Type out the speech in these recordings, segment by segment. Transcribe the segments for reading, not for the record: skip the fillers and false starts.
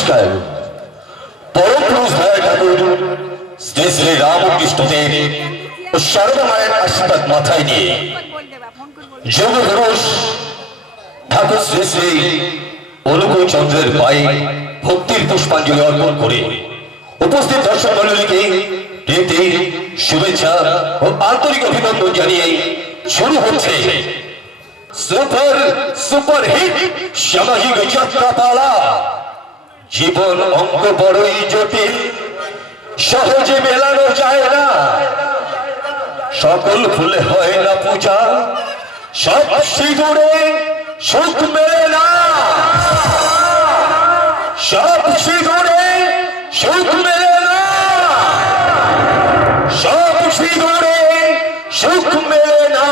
নমস্কার। পরম পুরুষ দয়া ঠাকুর শ্রী শ্রী রামকৃষ্ণদেব ও শারদা মায়ের আশীর্বাদ মাথায় নিয়ে যোগ পুরুষ ঠাকুর শ্রী শ্রী অনুকূল চন্দ্রের পায়ে ভক্তির পুষ্পাঞ্জলি অর্পণ করে উপস্থিত দর্শক মণ্ডলীকে প্রীতি শুভেচ্ছা ও আন্তরিক অভিনন্দন জানিয়ে শুরু হচ্ছে সুপার সুপার হিট সামাজিক যাত্রাপালা। জীবন অঙ্ক বড়ই জটিল, সহজে মেলানো যায় না, সকল ফুলে হয় না পূজা, সব সিঁদুরে সুখ মেলে না, সব সিঁদুরে সুখ মেলে না, সব সিঁদুরে সুখ মেলে না।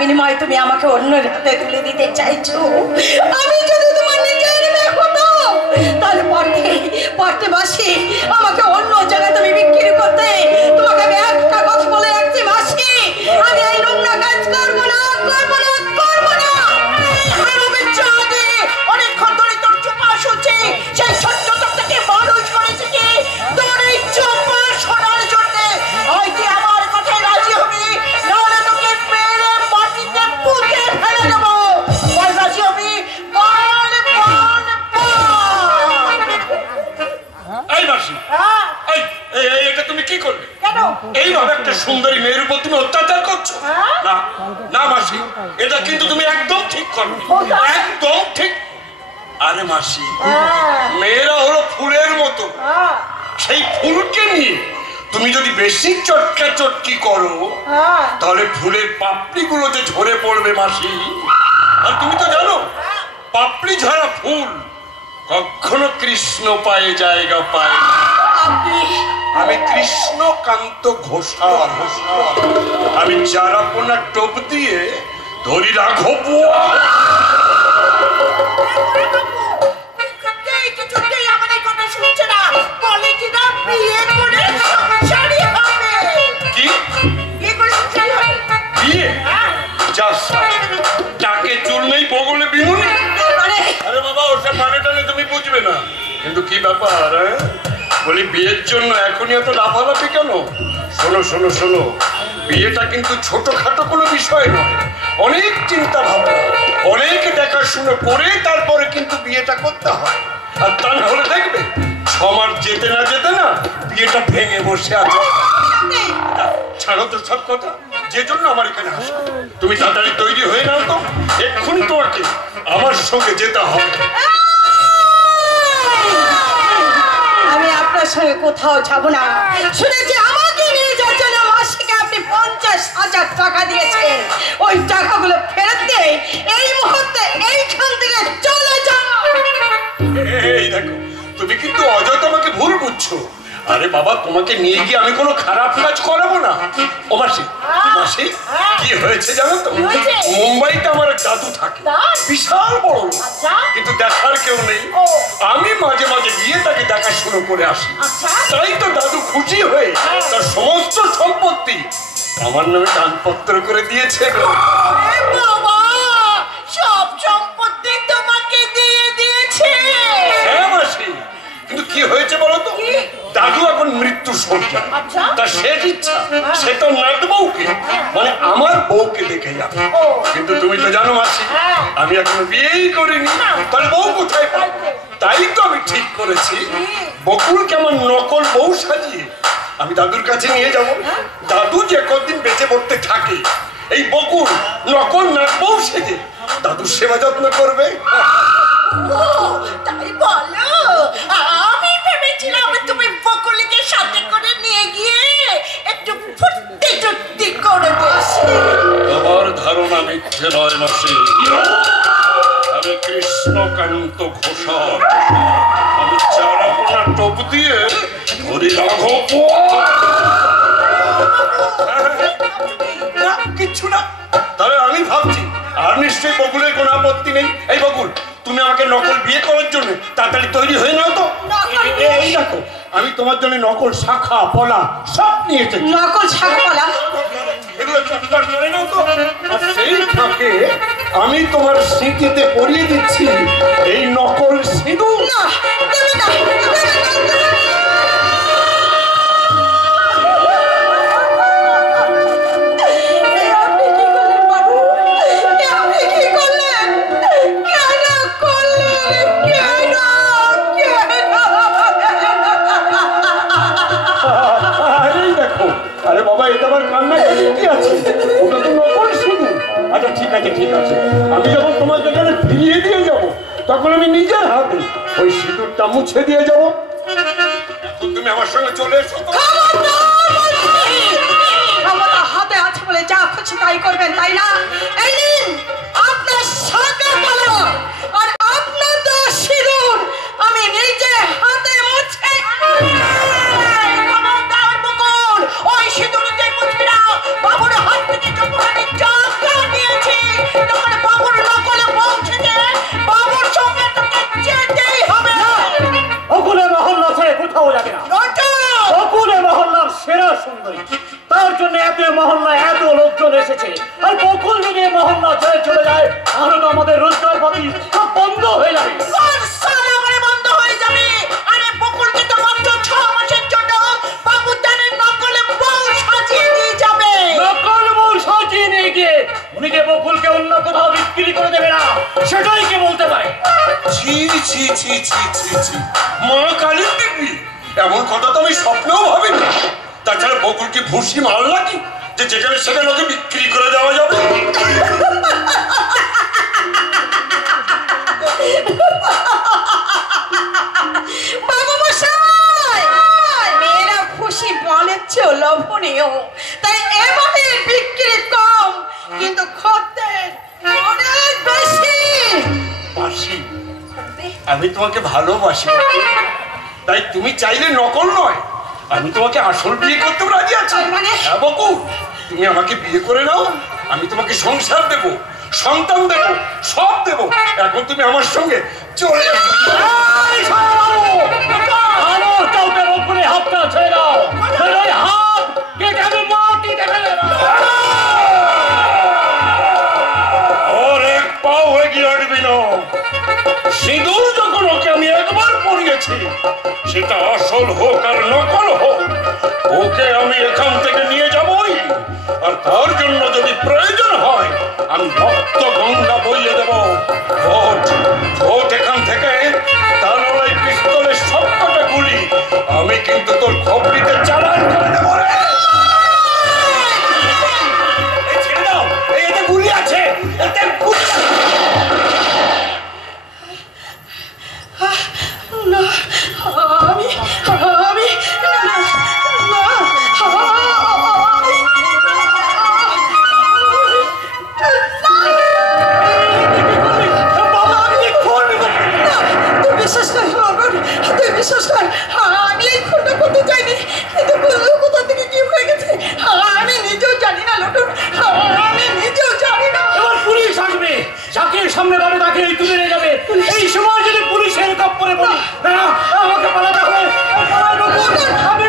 বিনিময়ে তুমি আমাকে অন্য হাতে তুলে দিতে চাইছো। আমি যদি তোমার নিজের মেয়ে হতাম তাহলে পড়তে মাসি আমাকে অন্য জায়গায় তুমি বিক্রি করতে। তোমাকে আমি একটা কথা বলে রাখছি মাসি, আমি এই নোংরা কাজ করবো না, করবো না, করবো না। কেন? এইভাবে একটা সুন্দরী মেয়ের উপর তুমি অত্যাচার করছো? না না মাসি, এটা কিন্তু তুমি একদম ঠিক করো, একদম ঠিক। আরে মাসি, মেয়েরা হলো ফুলের মতো, সেই ফুলকে নিয়ে তুমি যদি বেশি চটকা চটকি করো তাহলে ফুলের পাপড়িগুলো যে ঝরে পড়বে মাসি। আর তুমি তো জানো পাপড়ি ঝরা ফুল কখনো কৃষ্ণ পায়ে জায়গা পায় না। আমি কৃষ্ণকান্ত ঘোষাল, আমি চারাপোনা টোপ দিয়ে ধরি রাঘব। টাকে চুল নেই বগলে বিনুনি। আরে বাবা ওসব মানে টানে তুমি বুঝবে না। কিন্তু কি ব্যাপার, বলি বিয়ের জন্য এখনই এত লাফালাফি কেন? শোনো শোনো শোনো, বিয়েটা কিন্তু ছোটখাটো কোনো বিষয় নয়, অনেক চিন্তা ভাবনা, অনেক দেখাশুনো করে তারপরে কিন্তু বিয়েটা করতে হয়। আর তা না হলে দেখবে 6 মাস যেতে না বিয়েটা ভেঙে বসে আছে। ছাড়ো তো সব কথা, যে জন্য আমার এখানে আসা। তুমি তাড়াতাড়ি তৈরি হয়ে নাও তো, এক্ষুনি তোমাকে আমার সঙ্গে যেতে হবে। আমি আপনার সঙ্গে কোথাও যাব না। শুনেছি আমাকে নিয়ে যাওয়ার জন্য মাসিকে আপনি 50,000 টাকা দিয়েছেন। ওই টাকাগুলো ফেরত দিয়ে এই মুহূর্তে এইখান থেকে চলে যাও। এই দেখো, তুমি কিন্তু অযথা আমাকে ভুল বুঝছো। আরে বাবা, তোমাকে নিয়ে গিয়ে আমি কোনো খারাপ কাজ করাবো না। ও মাসি, মাসি কি হয়েছে জানো তো? মুম্বাইতে আমার দাদু থাকে, বিশাল বড়, কিন্তু দেখার কেউ নেই। আমি মাঝে মাঝে গিয়ে তাকে দেখাশুনো করে আসি। তাই তো দাদু খুশি হয়ে তার সমস্ত সম্পত্তি আমার নামে দানপত্র করে দিয়েছে। সব সম্পত্তি তোমাকে দিয়ে দিয়েছে? হ্যাঁ মাসি, কিন্তু কি হয়েছে বলো তো? দাদু এখন মৃত্যু শয্যা, তার শেষ ইচ্ছা সে তো নাত বউকে, মানে আমার বউকে দেখে যাবে। কিন্তু তুমি তো জানো মাসি, আমি এখনো বিয়েই করিনি, তার বউ কোথায় পাবো? তাই তো আমি ঠিক করেছি বকুলকে আমার নকল বউ সাজিয়ে আমি দাদুর কাছে নিয়ে যাব। দাদু যে কদিন বেঁচে পড়তে থাকে এই বকুল নকল নাত বউ সেজে দাদুর সেবা যত্ন করবে। তাই বলো? আমি ভেবেছিলাম তুমি বকুলিকে সাথে করে নিয়ে গিয়ে একটু ফুটতে টুটতে করে বসে। আমার ধারণা মিথ্যে নয় মাসি, আমি কৃষ্ণকান্ত ঘোষাল, আমি চারাপোনা টোপ দিয়ে ধরি রাঘব। কিচ্ছু না, তাহলে আমি ভাবছি আর নিশ্চয়ই বকুলের কোনো আপত্তি নেই। এই বকুল, তুমি আমাকে নকল বিয়ে করার জন্য তাড়াতাড়ি তৈরি হয়ে নাও তো। এই দেখো, আমি তোমার জন্য নকল শাখা পলা সব নিয়ে এসেছি। নকল শাখা পলা এগুলো চটপট করে নাও তো। আর সেই ফাঁকে আমি তোমার স্মৃতিতে পরিয়ে দিচ্ছি এই নকল সিঁদুর। না, দেবে না, দেবে না, দেবে না। আরে বাবা, এটা আমার কান্না কি আছে? ওটা তো নকল সিঁদুর। আচ্ছা ঠিক আছে ঠিক আছে, আমি যখন তোমার যেখানে ফিরিয়ে দিয়ে যাব তখন আমি নিজের হাতে ওই সিঁদুরটা মুছে দিয়ে যাব। তুমি আমার সঙ্গে চলে এসো। আমার হাতে আছে বলে যা খুশি তাই করবেন, তাই না? এই নিন আপনার শাখা পলা আর আপনার তো সিঁদুর আমি নিজে হাতে মুছে। ওই সিঁদুরতে মুছবি না। বাবুর হাত থেকে যতখানি টাকা নিয়েছি তখন বাবুর নকলে পৌঁছেছে, বাবুর সঙ্গে তোকে যেতেই হবে। বকুলে মহল্লা ছেড়ে কোথাও যাবে না। বকুলে মহল্লার সেরা সুন্দরী, তার জন্য এত মহল্লায় এত লোকজন এসেছে। আর বকুল যদি মহল্লা ছেড়ে চলে যায় তাহলে তো আমাদের রোজগার পাতি সব বন্ধ হয়ে যাবে। বন্ধ হয়ে যাবে। আরে বকুলকে তো মাত্র 6 মাসের জন্য বাবু তাদের নকলে বউ সাজিয়ে দিয়ে যাবে। নকল বউ সাজিয়ে নিয়ে গিয়ে উনি যে বকুলকে অন্য কোথাও বিক্রি করে দেবে না সেটাই কে বলতে পারে? ছি ছি ছি ছি ছি ছি, মা কালীর দিব্যি, এমন কথা তো আমি স্বপ্নেও ভাবিনি। তাছাড়া বকুল কি ভুসি মাল নাকি যে যেখানে সেখানে ওকে বিক্রি করে দেওয়া যাবে? মেয়েরা খুশি মালের চেয়েও লোভনীয়, তাই এবারে বিক্রি কম কিন্তু খদ্দের অনেক বেশি। মাসি, আমি তোমাকে ভালোবাসি, তাই তুমি চাইলে নকল নয়, আমি তোমাকে আসল বিয়ে করতে রাজি আছি। হ্যাঁ বকুল, তুমি আমাকে বিয়ে করে নাও, আমি তোমাকে সংসার দেব, সন্তান দেব, সব দেব। এখন তুমি আমার সঙ্গে চলে হাতটা ছেড়ে দাও, হাত কেটে আমি মাটিতে ফেলে দাও। ওর এক পাও এগিয়ে আটবি না। সিঁদুর যখন ওকে আমি একবার পরিয়েছি, সেটা আসল হোক আর নকল হোক, ওকে আমি এখান থেকে নিয়ে যাবই। আর তার জন্য যদি প্রয়োজন হয় আমি রক্ত গঙ্গা বইয়ে দেব। ভোট এখান থেকে, তার লড়াই পিস্তলের সবকটা গুলি আমি কিন্তু তোর খবরিতে চালান করে দেব। ছেড়ে দাও, এতে গুলি আছে, এতে গুলি আছে। না, আমি বিশ্বাস কর, আমি এই খুনটা করতে চাইনি, কিন্তু কোথা থেকে কি হয়ে গেছে আমি নিজেও জানি না লটন, আমি নিজেও জানি না। এবার পুলিশ আসবে, যাকে সামনে পাবে তাকে তুলে নিয়ে যাবে। এই সময় যদি পুলিশের কাপড়ে বলি না আমাকে পালাতে হবে, আমি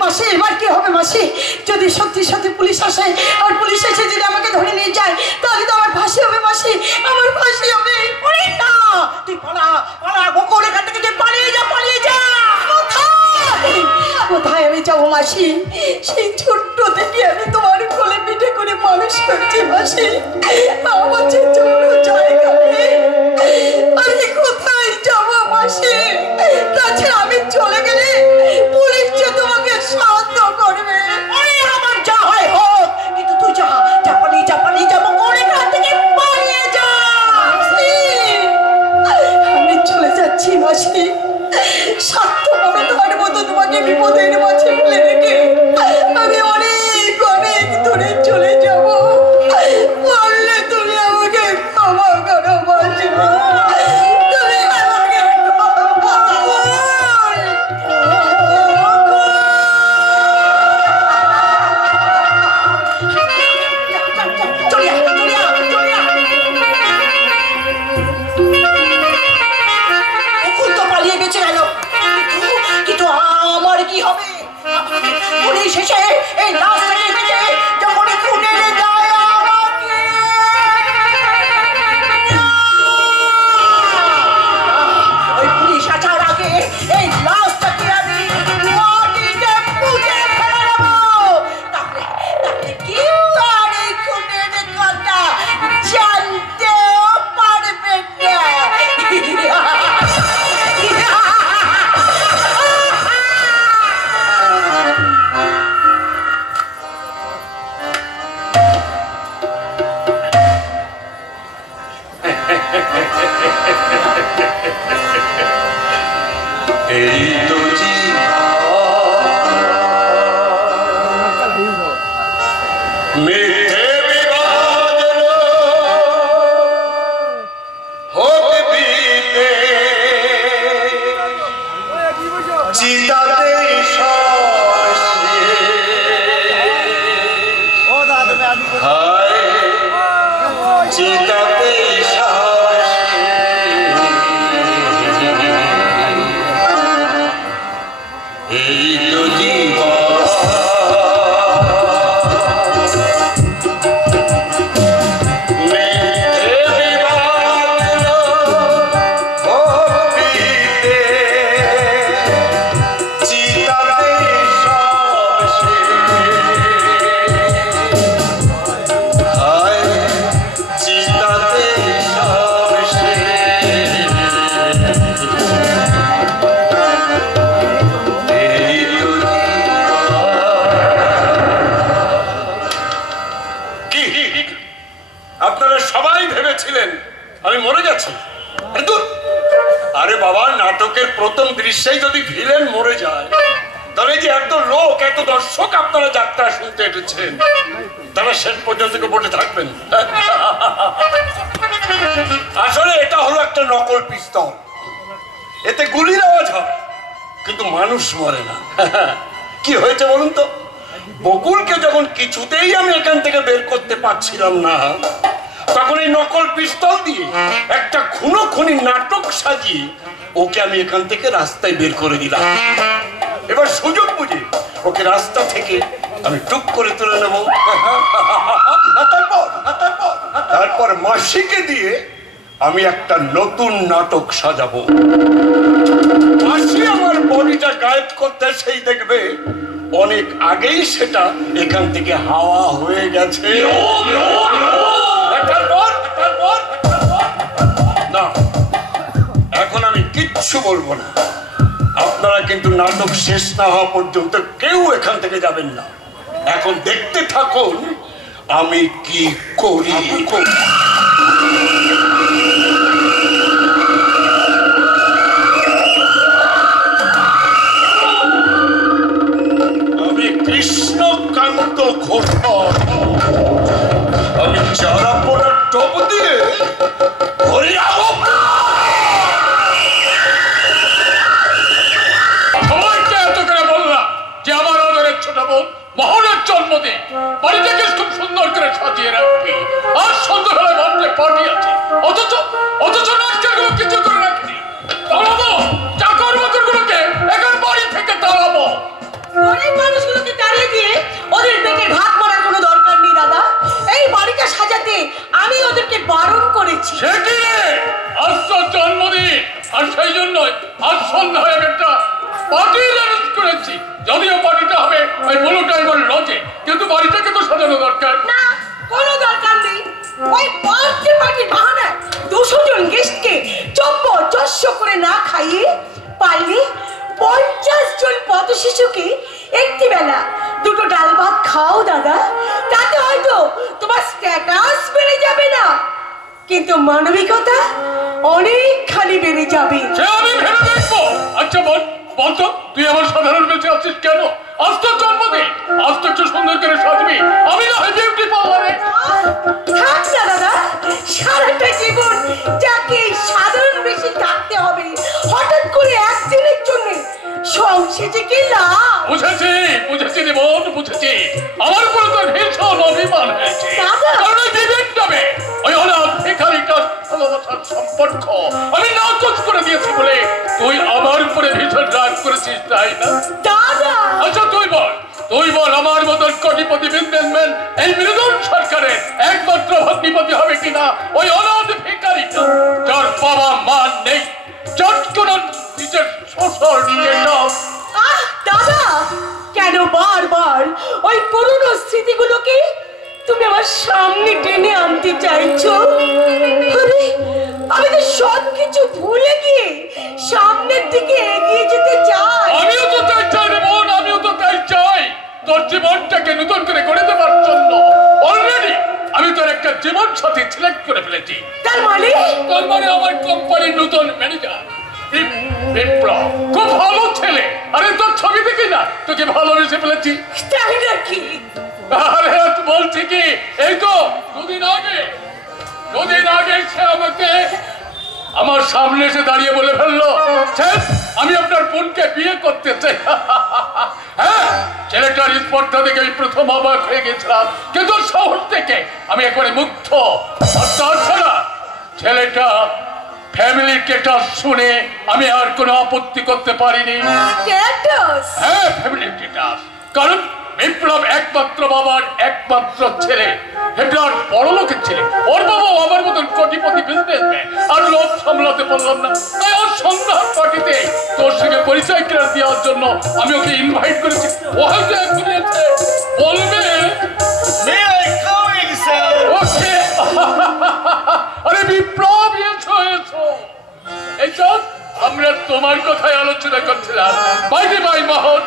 মাসি, এবার কি হবে মাসি? যদি সত্যি সত্যি পুলিশ আসে আর পুলিশ এসে যদি আমাকে ধরে নিয়ে যায়, তাহলে তো আমার ফাঁসি হবে মাসি, আমার ফাঁসি হবে। না, তুই পালা বকুল, এখান থেকে তুই পালিয়ে যা। কোথায় আমি যাবো মাসি? সেই ছোট্ট থেকে আমি তোমার কোলে পিঠে করে মানুষ করছি মাসি, আমার যে ছোট্ট জায়গা নেই, আমি কোথায় যাবো মাসি? তাছাড়া আমি চলে গেলে পুলিশ যে তোমাকে শান্ত করবে। আমার যা হয় হোক, কিন্তু তুই পালিয়ে যাবো করে এখান থেকে পালিয়ে যা। আমি চলে যাচ্ছি মাসি, স্বার্থপরতার মতো তোমাকে বিপদের মাঝে ফেলে রেখে আমি অনেক দূরে চলে যাব। বললে তুমি আমাকে ক্ষমা করো মাসি, তুমি আমাকে পালিয়ে গেছে গেল, কিন্তু আমার কি হবে? পুলিশ এসে এই লাশটাকে দেখে যখন খুনের দায় আমাকে, ওই পুলিশ আসার আগে এই লাশটাকে আমি মাটিতে পুঁতে ফেলে দেবো। তাহলে কি আর এই খুনের কথা জানতেও পারবে না। এই তো মিথ্যে বিবাদ হোক বিতে, চিতাতে চিতাতে এই তো জীবন। করতে এসেছেন তারা শেষ পর্যন্ত বসে থাকবেন? আসলে এটা হলো একটা নকল পিস্তল, এতে গুলির আওয়াজ হয় কিন্তু মানুষ মরে না। কি হয়েছে বলুন তো, বকুলকে যখন কিছুতেই আমি এখান থেকে বের করতে পারছিলাম না, তখন এই নকল পিস্তল দিয়ে একটা খুনোখুনি নাটক সাজিয়ে ওকে আমি এখান থেকে রাস্তায় বের করে দিলাম। এবার সুযোগ বুঝে ওকে রাস্তা থেকে আমি টুক করে তুলে নেব, তারপর মাসিকে দিয়ে আমি একটা নতুন নাটক সাজাবো। মাসি আমার বডিটা গায়েব করতে সেই দেখবে অনেক আগেই সেটা এখান থেকে হাওয়া হয়ে গেছে। না, এখন আমি কিচ্ছু বলবো না। আপনারা কিন্তু নাটক শেষ না হওয়া পর্যন্ত কেউ এখান থেকে যাবেন না। এখন দেখতে থাকুন আমি কি করি। আমি কৃষ্ণকান্ত ঘোষ, আমি চারা পোড়ার টপ দিয়ে ধরে যাবো। সবাইকে এত করে বললাম যে আমার ওদের ছোট বোন মহলের জন্মদিন, বাড়িটাকে খুব সুন্দর করে সাজিয়ে রাখবি, আর সন্ধ্যাবেলায় বাড়িতে পার্টি আছে, অথচ নাচটাগুলো কিছু করে রাখবি। তাড়াবো চাকর বাকরগুলোকে এখন বাড়ি থেকে তাড়াবো। অনেক মানুষগুলোকে তাড়িয়ে দিয়ে ওদের পেটের ভাত মারার কোনো দরকার নেই দাদা। এই বাড়িটা সাজাতে আমি ওদেরকে বারণ করেছি। সে কি রে, আজ তো জন্মদিন, আর সেই জন্যই আজ সন্ধ্যায় একটা পার্টি অ্যারেঞ্জ করেছি। যদিও পার্টিটা হবে ওই ব্লু ডায়মন্ড লজে, কিন্তু বাড়িটাকে তো সাজানো দরকার। না, কোনো দরকার নেই। ওই পার্টির বাহানায় 200 জন গেস্টকে চপ্প করে না খাইয়ে পারলে 50 জন পথ শিশুকে একটি বেলা 2টো ডাল ভাত খাও দাদা। তাতে হয়তো তোমার স্ট্যাটাস বেড়ে যাবে না, কিন্তু মানবিকতা অনেকখানি বেড়ে যাবে। সে আমি ভেবে দেখবো। আচ্ছা বলতো তুই আমার সাধারণ বেঁচে আছিস কেন? আজ তো জন্মদিন, আজ তো একটু সুন্দর করে সাজবি। আমি না হয় বিউটি পার্লারে থাক না দাদা, সারাটা জীবন যাকে সাধারণ বেশি থাকতে হবে, হঠাৎ করে একদিনের জন্য সংসেজে কি লাভ? বুঝেছি রে বোন, বুঝেছি। আমার উপরে তোর ভীষণ অভিমান হয়েছে, কারণ ওই বিবেকটাবে ওই হলো ভিখারিটার ভালোবাসার সম্পর্ক আমি নাকচ করে দিয়েছি বলে তুই আমার উপরে ভীষণ রাগ করেছিস, তাই না দাদা? আচ্ছা তুই বল আমার মতন কোটিপতি বিজনেসম্যান এই বিনোদন সরকারের একমাত্র ভগ্নিপতি হবে কিনা ওই অনাথ ভিখারিটা যার বাবা মা নেই, চট করে নিজের শ্বশুর নিয়ে যাও। দাদা, কেন বারবার ওই পুরনো স্মৃতিগুলোকে তুমি আমার সামনে টেনে আনতে চাইছো? আমি তো সবকিছু ভুলে গিয়ে সামনের দিকে এগিয়ে যেতে চাই। আমিও তো তাই চাই রে বোন, আমিও তো তাই চাই। তোর জীবনটাকে নতুন করে গড়ে দেওয়ার জন্য অলরেডি আমি তোর একটা জীবন সাথী সিলেক্ট করে ফেলেছি। তার মানে আমার কোম্পানির নতুন ম্যানেজার বিপ্লব, খুব ভালো ছেলে। আরে তোর ছবি দেখি না তোকে ভালোবেসে ফেলেছি। তাই নাকি? আরে বলছি কি, এই তো দুদিন আগে সে আমাকে আমার সামনে এসে দাঁড়িয়ে বলে ফেললো, আমি আপনার বোনকে বিয়ে করতে চাই। হ্যাঁ, ছেলেটার স্পর্ধা দেখে আমি প্রথম অবাক হয়ে গেছিলাম, কিন্তু শহর থেকে আমি একবারে মুগ্ধ। আর তাছাড়া ছেলেটা ফ্যামিলি স্ট্যাটাস শুনে আমি আর কোনো আপত্তি করতে পারিনি। হ্যাঁ, ফ্যামিলি স্ট্যাটাস, কারণ বিপ্লব একমাত্র বাবার একমাত্র ছেলে, বিপ্লব বড় লোকের ছেলে। ওর বাবাও আমার মতন কোটিপতি বিজনেসম্যান, আর লোভ সামলাতে পারলাম না, তাই ওর সন্ধ্যার পার্টিতে তোর সঙ্গে পরিচয় করে দেওয়ার জন্য আমি ওকে ইনভাইট করেছি। ও হয়তো এখনই আছে, বলবে ওকে। আরে বিপ্লব, এসো। এই চল, আমরা তোমার কথাই আলোচনা করছিলাম। বাই মহৎ,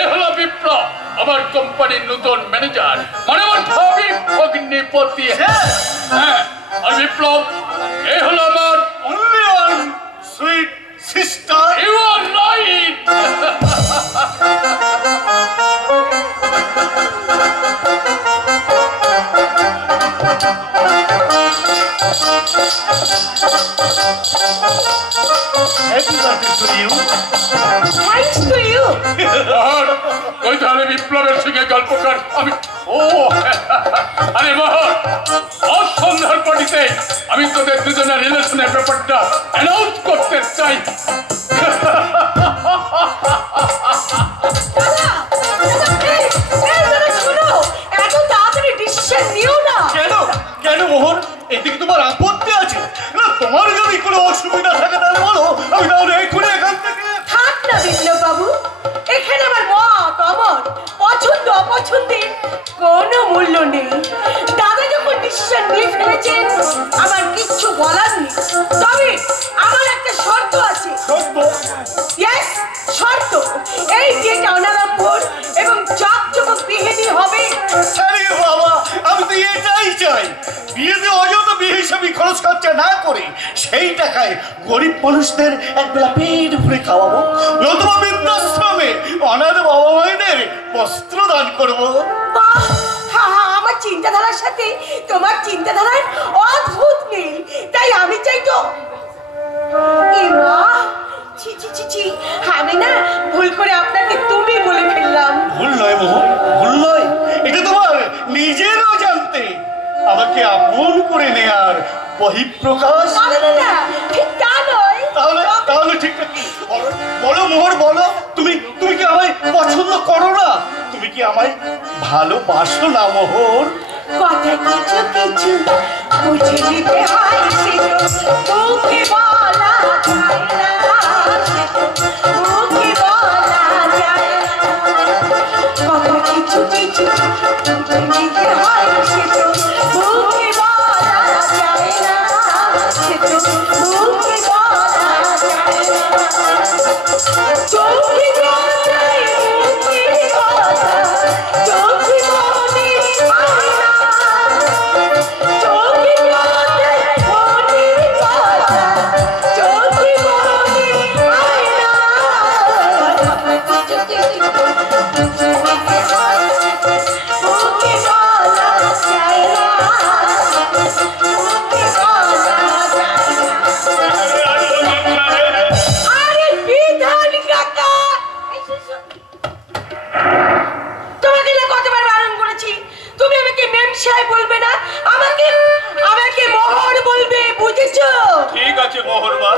এ হলো বিপ্লব, আমার কোম্পানির নতুন ম্যানেজার, মানে আমার ভগ্নিপতি। হ্যাঁ, আর বিপ্লব, এ হলো আমার only one sweet sister. You are right. ওই তাহলে বিপ্লবের সঙ্গে গল্পকার আমি আরে মোহন আজ সন্ধ্যার পার্টিতে আমি তোদের দুজনের রিলেশনের ব্যাপারটা অ্যানাউন্স করতে চাই। কেন মোহন, এদিকে তোমার আপত্তি আছে? না তোমার যদি কোনো অসুবিধা থাকে তাহলে বলো, আমি তাহলে এক্ষুনি এখান থেকে থাক না বিপ্লব বাবু, এখানে আমার মত অমত পছন্দ অপছন্দের কোনো মূল্য নেই। দাদা যখন ডিসিশন নিয়ে ফেলেছেন আমার কিচ্ছু বলার নেই। তবে আমার একটা শর্ত আছে। ইয়েস, শর্ত এই বিয়েটা অনাড়ম্বর এবং চকচক বিহেবি হবে। আরে বাবা, আমি তো এটাই চাই। বিয়েতে অযথা বিয়ে হিসাবে খরচ খরচা না করে সেই টাকায় গরিব মানুষদের একবেলা পেট ভরে খাওয়াবো, নতুবা বৃদ্ধাশ্রমে অনাথ বাবা মায়েদের বস্ত্র দান করবো। আমার চিন্তাধারার সাথে তোমার চিন্তাধারার অদ্ভুত মিল, তাই আমি চাই তো। ছি ছি ছি ছি, আমি না ভুল করে আপনাকে তুমি বলে ফেললাম। ভুল নয় মোহন, ভুল নয়, এটা তোমার নিজেরও জানতে আমাকে আপন করে নেয়ার বহিঃপ্রকাশ। না, ঠিক তা নয়। তাহলে ঠিক বলো মোহর, বলো তুমি কি আমায় পছন্দ করো না? তুমি কি আমায় ভালোবাসো না মোহর? কথা কিছু কিছু বুঝে নিতে হয়, মুখে বলা যায় না, মুখে বলা যায় না। কথা কিছু কিছু বুঝে নিতে হয়, মুখে বলা যায় না, মুখে বলা যায় না। চোখে বলায় মুখে বলা, চোখে মনে হয় না, চোখে বলায় মনে বলা, চোখে মনে হয় না। কিছু কিছু বুঝে নিতে হয়, মুখে বলা যায় না, মুখে বলা যায় না। আরে বিধান কাকা, তোমাকে না কতবার বারণ করেছি, তুমি আমাকে মেম সাহেব বলবে না, আমাকে মোহর বলবে, বুঝেছো? ঠিক আছে মোহর মা।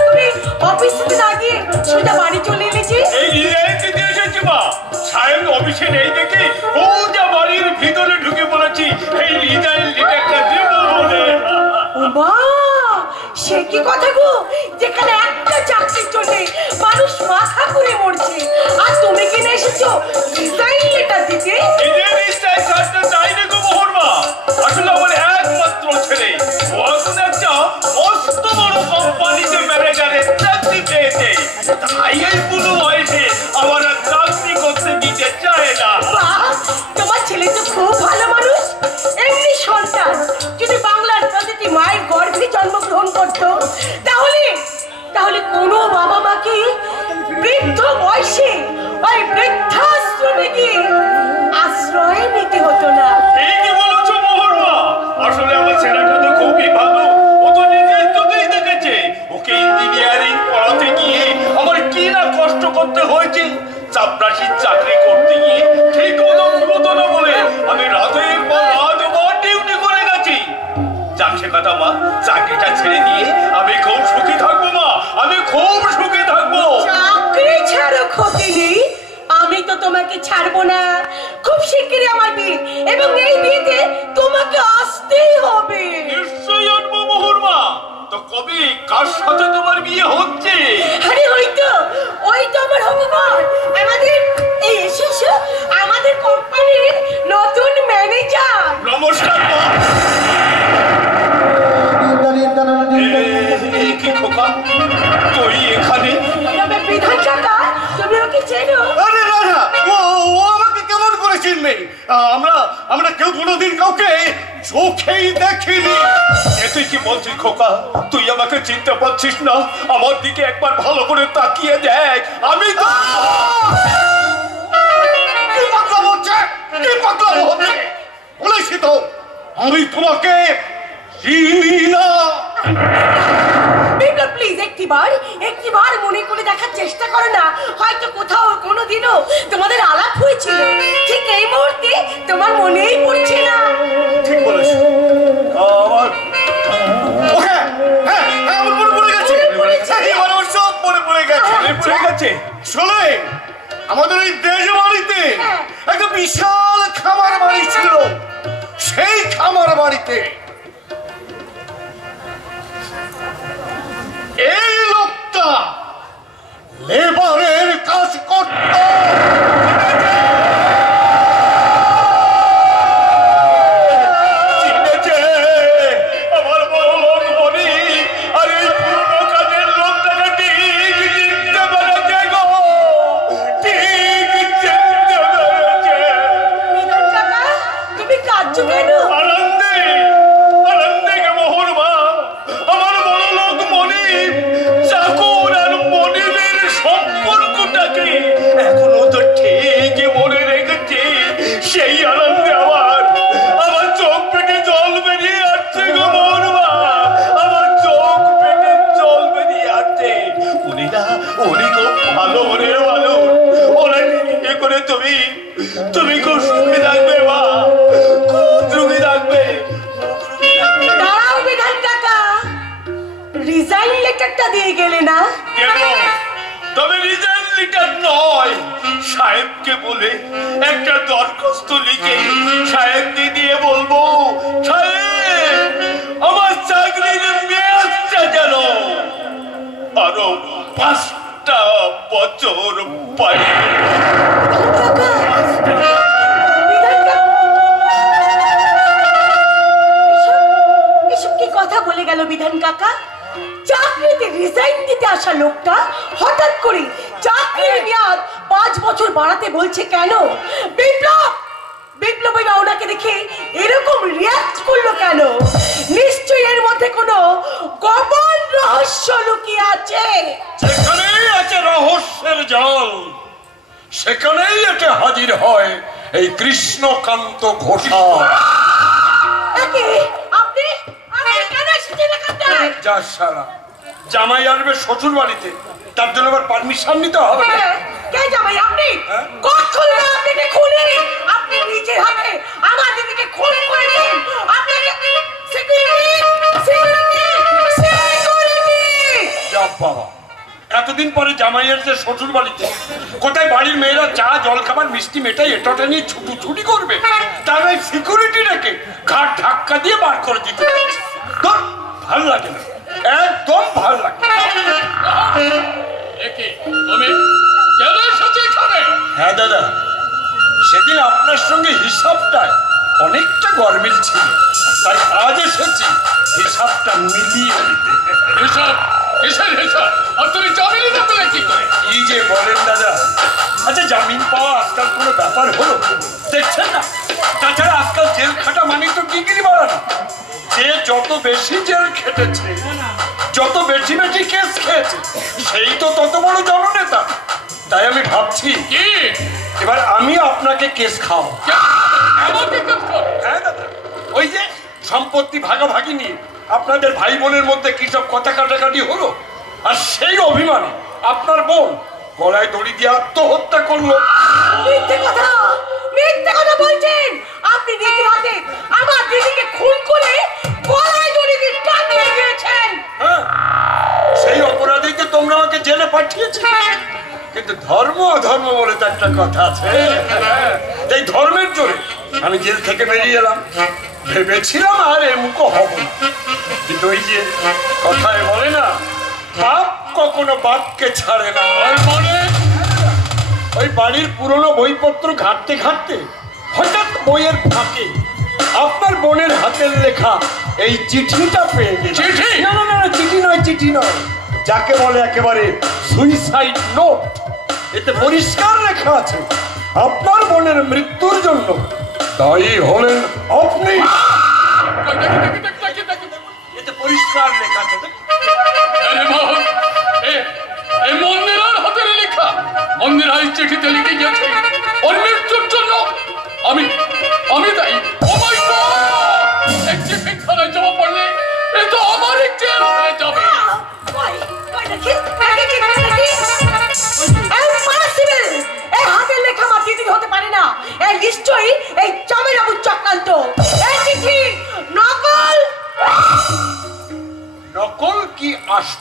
তুমি অফিস থেকে না গিয়ে সোজা বাড়ি চলে এসেছি। এই রিলেশন দিতে এসেছি মা, সাহেব অফিসে নেই দেখে সোজা বাড়ির ভিতরে ঢুকে পড়েছি এই রিজাইন লিটারটা দেবো বলে। মা, সে কি কথা গো, যেখানে একটা চাকরির জন্য মানুষ মাথা ঘুরে মরছে, আর তুমি কিনে এসেছো রিজাইন লেটার দিতে? নিজের ইচ্ছায় কাজটা চাই না গো মোহর মা। আসলে আমার একমাত্র ছেলে ও এখন একটা মস্ত বড় কোম্পানিতে ম্যানেজারের চাকরি পেয়েছে, তাই এই পুরো বয়সে আমার আর চাকরি করতে দিতে চায় না। বাহ, তোমার ছেলে তো খুব ভালো মানুষ। এমনি সন্তান যদি বাংলার প্রতিটি মায়ের গর্ভে জন্মগ্রহণ করতো তাহলে কোনো বাবা মাকে বৃদ্ধ বয়সে ওই বৃদ্ধাশ্রমে গিয়ে আশ্রয় নিতে হতো না। ঠিকই বলেছো মোহর মা। আসলে আমার ছেলেটা তো খুবই ভালো, ও তো নিজের চোখেই দেখেছে ওকে ইঞ্জিনিয়ারিং পড়াতে গিয়ে আমার কি না কষ্ট করতে হয়েছে। চাপরাশির চাকরি করতে গিয়ে ঠিক মতো ঘুমতো না বলে আমি রাতের পর রাত ডিউটি করে গেছি। যাক সে কথা মা, চাকরিটা ছেড়ে দিয়ে আমি খুব সুখী থাকবো মা, আমি খুব সুখী থাকবো। চাকরি ছাড়ো ক্ষতি নেই, আমি তো তোমাকে ছাড়বো না। খুব শিগগিরই আমার বিয়ে, এবং এই বিয়েতে তোমাকে আসতেই হবে। নিশ্চয়ই আনবো মোহর মা। তো কবে কার সাথে তোমার বিয়ে হচ্ছে? আরে ওই তো আমার হবুবর, আমাদের এই এসেছো আমাদের কোম্পানির নতুন ম্যানেজার। নমস্কার মা। কি খোকা, তুই এখানে? বিধান কাকা, তুমি ওকে চেনো? আরে না না, ও আমাকে কেমন করে চিনবে? আমরা কেউ কোনোদিন কাউকে চোখেই দেখিনি। তুই কি বলছিস খোকা? তুই আমাকে চিনতে পারছিস না? আমার দিকে একবার ভালো করে তাকিয়ে দেখ। আমি তো কি পাগলামো হচ্ছে, কি পাগলামো হচ্ছে? বলেছি তো আমি তোমাকে চিনি না। একটিবার মনে করে দেখার চেষ্টা করো না, হয়তো কোথাও কোনোদিনও তোমাদের আলাপ হয়েছিল, ঠিক এই মুহূর্তে তোমার মনেই পড়ছে না। ঠিক বলেছ। আমাদের এই দেশ বাড়িতে একটা বিশাল খামার বাড়ি ছিল। সেই খামার বাড়িতে এই লোকটা লেবারের কাজ করত। দিয়ে গেলে না? তবে রিজাইন লেটার নয়, সাহেবকে বলে একটা দরখাস্ত লিখে সাহেবকে দিয়ে বলবো, সাহেব আমার চাকরির মেয়াদটা যেন আরো 5টা বছর পাই। এসব কি কথা বলে গেল বিধান কাকা? চাকরিতে রিজাইন দিতে আসা লোকটা হঠাৎ করে চাকরির মেয়াদ 5 বছর বাড়াতে বলছে কেন? বিপ্লবীরা ওনাকে দেখে এরকম রিয়াক্ট করলো কেন? নিশ্চয়ই এর মধ্যে কোনো গোপন রহস্য লুকিয়ে আছে। যেখানেই আছে রহস্যের জল, সেখানেই এটা হাজির হয় এই কৃষ্ণকান্ত ঘোষাল। যা সারা জামাই আসবে শ্বশুর বাড়িতে, তার জন্য আবার পারমিশন নিতে হবে। কে জামাই? আপনি কখন আপনাকে খুলে আপনি নিজের হাতে আমার দিদিকে খুন করে দিন। আপনাকে বাবা, এতদিন পরে জামাই এসে শ্বশুর বাড়িতে, কোথায় বাড়ির মেয়েরা চা জল খাবার মিষ্টি মেটাই এটা নিয়ে ছুটি করবে, তার ওই সিকিউরিটি রেখে ঘাট ধাক্কা দিয়ে বার করে দিতে ভাল লাগে না, একদম ভাল লাগে। হ্যাঁ দাদা, সেদিন আপনার সঙ্গে হিসাবটা অনেকটা গরমিল ছিল, তাই আজ এসেছি হিসাবটা মিলিয়ে দিতে। হিসাব? কিসের হিসাব? আর তুমি জামিন পেলে কি করে? কি যে বলেন দাদা, আচ্ছা জামিন পাওয়া আজকাল কোনো ব্যাপার হলো? দেখছেন না, তাছাড়া আজকাল জেল খাটা মানে তো ডিগ্রি বাড়ানো। যে যত বেশি জেল খেটেছে, যত বেশি বেশি কেস খেয়েছে, সেই তো তত বড় জননেতা। তাই আমি ভাবছি কি এবার আমি আপনাকে কেস খাও। হ্যাঁ দাদা, ওই যে সম্পত্তি ভাগাভাগি নিয়ে আপনাদের ভাই বোনের মধ্যে কি সব কথা কাটাকাটি হলো, আর সেই অভিমানে আপনার বোন গলায় দড়ি দিয়ে আত্মহত্যা করলো। মিথ্যে কথা বলছেন আপনি। নিজের হাতে আমার দিদিকে খুন করে গলায় দড়ি দিয়ে টাঙিয়ে দিয়েছেন। হ্যাঁ, সেই অপরাধীকে তোমরা আমাকে জেলে পাঠিয়েছে, কিন্তু ধর্ম অধর্ম বলে তো একটা কথা আছে। এই ধর্মের জোরে আমি জেল থেকে বেরিয়ে এলাম, ভেবেছিলাম আর এমুকো হব না, কিন্তু ওই যে কথায় বলে না, বাপ কখনো বাপকে ছাড়ে না। ওই বাড়ির পুরনো বইপত্র ঘাটতে ঘাটতে হঠাৎ বইয়ের ফাঁকে আপনার বোনের হাতের লেখা এই চিঠিটা পেয়ে গেল। না না না, চিঠি নয়, যাকে বলে একেবারে সুইসাইড নোট। এতে পরিষ্কার লেখা আছে আপনার বোনের মৃত্যুর জন্য দায়ী হলেন আপনি। এতে পরিষ্কার লেখা আছে। মন্দিরার হাতের লেখা, মন্দিরা এই চিঠিতে লিখে গেছে ওর মৃত্যুর জন্য আমি দায়ী। ও মাই গড, এক চিঠিখানায় জমা পড়লে এ তো আমার জেল হয়ে যাবে।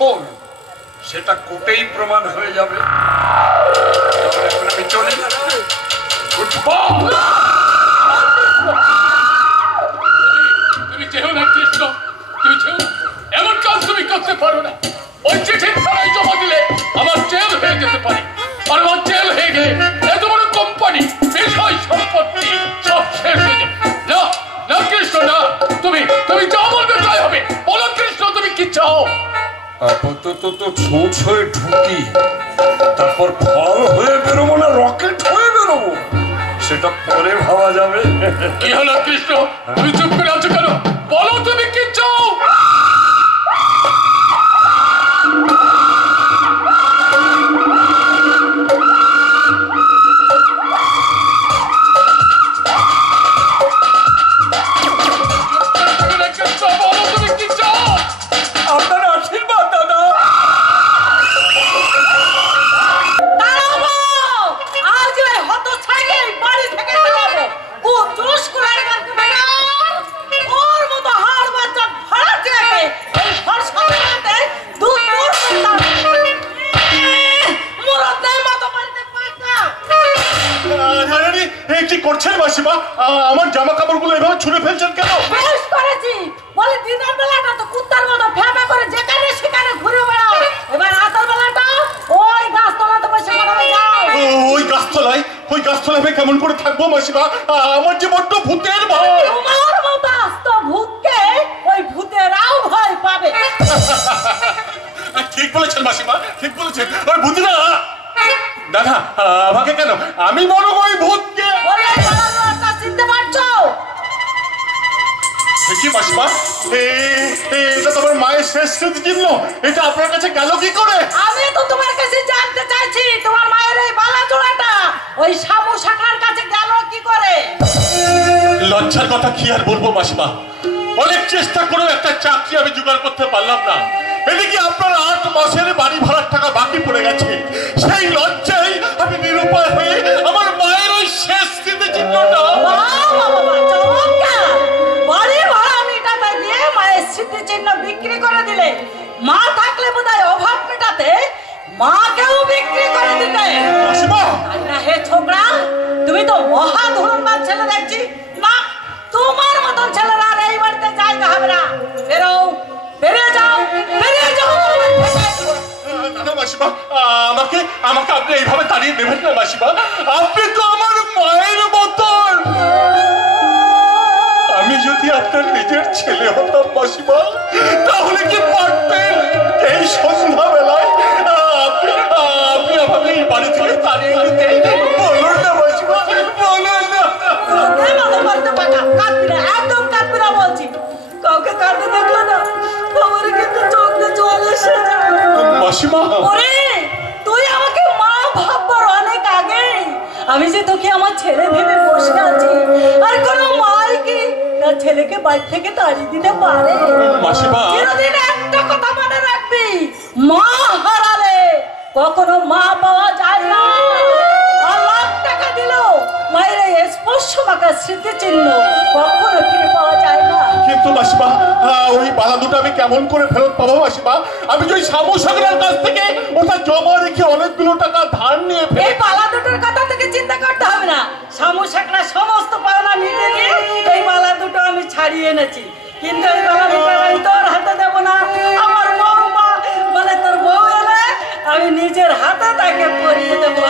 আসল সেটা কোর্টেই প্রমাণ হয়ে যাবে। এখন আমি চলি। তুমি চেও না কৃষ্ণ, তুমি চেও না। এমন কাজ তুমি করতে পারো না। ওই চিঠি থানায় জমা দিলে আমার জেল হয়ে যেতে পারে, আর আমার জেল হয়ে গেলে এত বড় কোম্পানি, বিষয় সম্পত্তি সব শেষ হয়ে যাবে। না না কৃষ্ণ, না, তুমি তুমি যা বলবে তাই হবে। বলো কৃষ্ণ, তুমি কি চাও? আপাতত তো ছোঁচ হয়ে ঢুকি, তারপর ফল হয়ে বেরোবো না রকেট হয়ে বেরোবো সেটা পরে ভাবা যাবে। কি হলো কৃষ্ণ, তুমি চুপ করে আছো কেন? বলো তুমি কি চাও? আপনার আশীর্বাদ দাদা। আজ ওই হতচ্ছাড়ি বাড়ি থেকে তাড়াবো। ও জোশ করে একবার ওর মতো হাড় বাচ্চা ভাড়া দিয়ে এই ফর্সা মেলাতে দুধ দূর করতাম। মরদ নেই মতো বাড়িতে পাঠা। কি করছেন মাসিমা? আমার জামা কাপড়গুলো এভাবে ছুঁড়ে ফেলছেন কেন? বেশ করেছি, বলে দিনের বেলাটা তো কুত্তার মতো ফেবা করে যেখানে সেখানে ঘুরে বেড়াও। এবার রাতের বেলাটা ওই গাছতলাতে বসে বেড়াবে যাও। ওই গাছতলায় কেমন করে থাকবো মাসিমা? আমার যে বড্ড ভূতের ভয়। তোমার মতো আস্ত ভূতকে ওই ভূতেরাও ভয় পাবে। ঠিক বলেছেন মাসিমা, ঠিক বলেছেন। ওই ভূত না দাদা, আমাকে কেন? আমি বলবো ওই ভূতকে। ওই বাড়ানোটা চিনতে পারছো? কি মাসিমা, এটা তোমার মায়ের শেষ স্মৃতিচিহ্ন, এটা আপনার কাছে গেল কি করে? আমি তো তোমার কাছে জানতে চাইছি তোমার মায়ের এই বালা জোড়াটা ওই সাবু শাখার কাছে গেল কি করে? লজ্জার কথা কি আর বলবো মাসিমা, অনেক চেষ্টা করেও একটা চাকরি আমি জোগাড় করতে পারলাম না। এদিকে আপনার 8 মাসের বাড়ি ভাড়ার টাকা বাকি পড়ে গেছে। সেই লজ্জায় আমি নিরুপায় হয়ে আমার মায়ের ওই শেষ স্মৃতিচিহ্নটা। বাড়ি ভাড়া মেটাতে গিয়ে মায়ের স্মৃতিচিহ্ন বিক্রি করে দিলে। মা থাকলে বোধহয় অভাব মেটাতে মাকেও বিক্রি করে দিতে। মাসিমা, না হে ছোকরা, তুমি তো মহা ধর্মবান ছেলে দেখছি। না, তোমার মতন ছেলেরা আর এই বাড়িতে জায়গা হবে না। বেরো, বেরিয়ে যাও, বেরিয়ে যাও। না মাসিমা, আমাকে আপনি এইভাবে তাড়িয়ে দেবেন না মাসিমা। আপনি তো আমার মায়ের মতন। আমি যদি আপনার নিজের ছেলে হতাম মাসিমা, তাহলে কি পারতেন এই সন্ধ্যাবেলায় আপনি আমাকে এই বাড়ি থেকে তাড়িয়ে দিতে? বলুন না মাসিমা, বলুন না। একদম কাঁদবি না বলছি। কাউকে কাঁদতে দেখলে না আমার কিন্তু চোখ দিয়ে জল এসে যায়। মাসিমা, ওরে তুই আমাকে মা ভাববার অনেক আগে আমি যে তোকে আমার ছেলে ভেবে বসে আছি। আর কোনো মাই কি তার ছেলেকে বাড়ি থেকে তাড়িয়ে দিতে পারে? মাসিমা, চিরদিন একটা কথা মনে রাখবি, মা হারালে কখনো মা পাওয়া যায় না। আর লাখ টাকা দিল মায়ের এই স্পর্শ মাখা স্মৃতিচিহ্ন কখনো ফিরে পাওয়া যায় না। কিন্তু মাসিমা, ওই বালা দুটো আমি কেমন করে ফেরত পাবো মাসিমা? আমি যে ওই সামু সাগরের কাছ থেকে ওটা জমা রেখে অনেকগুলো টাকা ধার নিয়ে এই বালা দুটোর কথা থেকে চিন্তা করতে হবে না। সামু শাকরা সমস্ত পাওনা মিটে দিয়ে এই বালা দুটো আমি ছাড়িয়ে এনেছি। কিন্তু এই বালা দুটো আমি তোর হাতে দেবো না। আমার বউমা মানে তোর বউ এলে আমি নিজের হাতে তাকে পরিয়ে দেবো।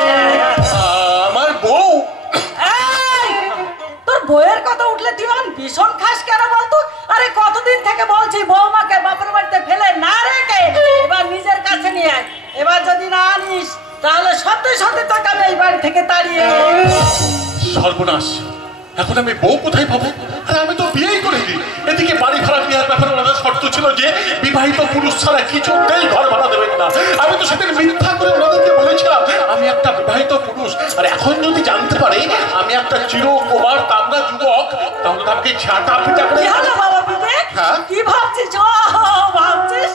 আমার বউ? তোর বউয়ের কথা উঠলে তুই এখন ভীষণ খাস কেন বলতো? আরে কতদিন থেকে বলছি বউমাকে বাপের বাড়িতে ফেলে না রেখে এবার নিজের কাছে নিয়ে আয়। এবার যদি না আনিস তাহলে সত্যি সত্যি তোকে আমি এই বাড়ি থেকে তাড়িয়ে। সর্বনাশ, এখন আমি বউ কোথায় পাবো? আরে আমি তো বিয়েই করিনি। এদিকে বাড়ি ভাড়া নেওয়ার ব্যাপারে ওনাদের শর্ত ছিল যে বিবাহিত পুরুষ ছাড়া কিছুতেই ঘর ভাড়া দেবেন না। আমি তো সেদিন মিথ্যা করে ওনাদেরকে বলেছিলাম আমি একটা বিবাহিত পুরুষ। আর এখন যদি জানতে পারে আমি একটা চিরকুমার তামরা যুবক, তাহলে তো আমাকে ঝাঁটা পিটা করে। বাবা বিবেক, কি ভাবছিস? ও ভাবছিস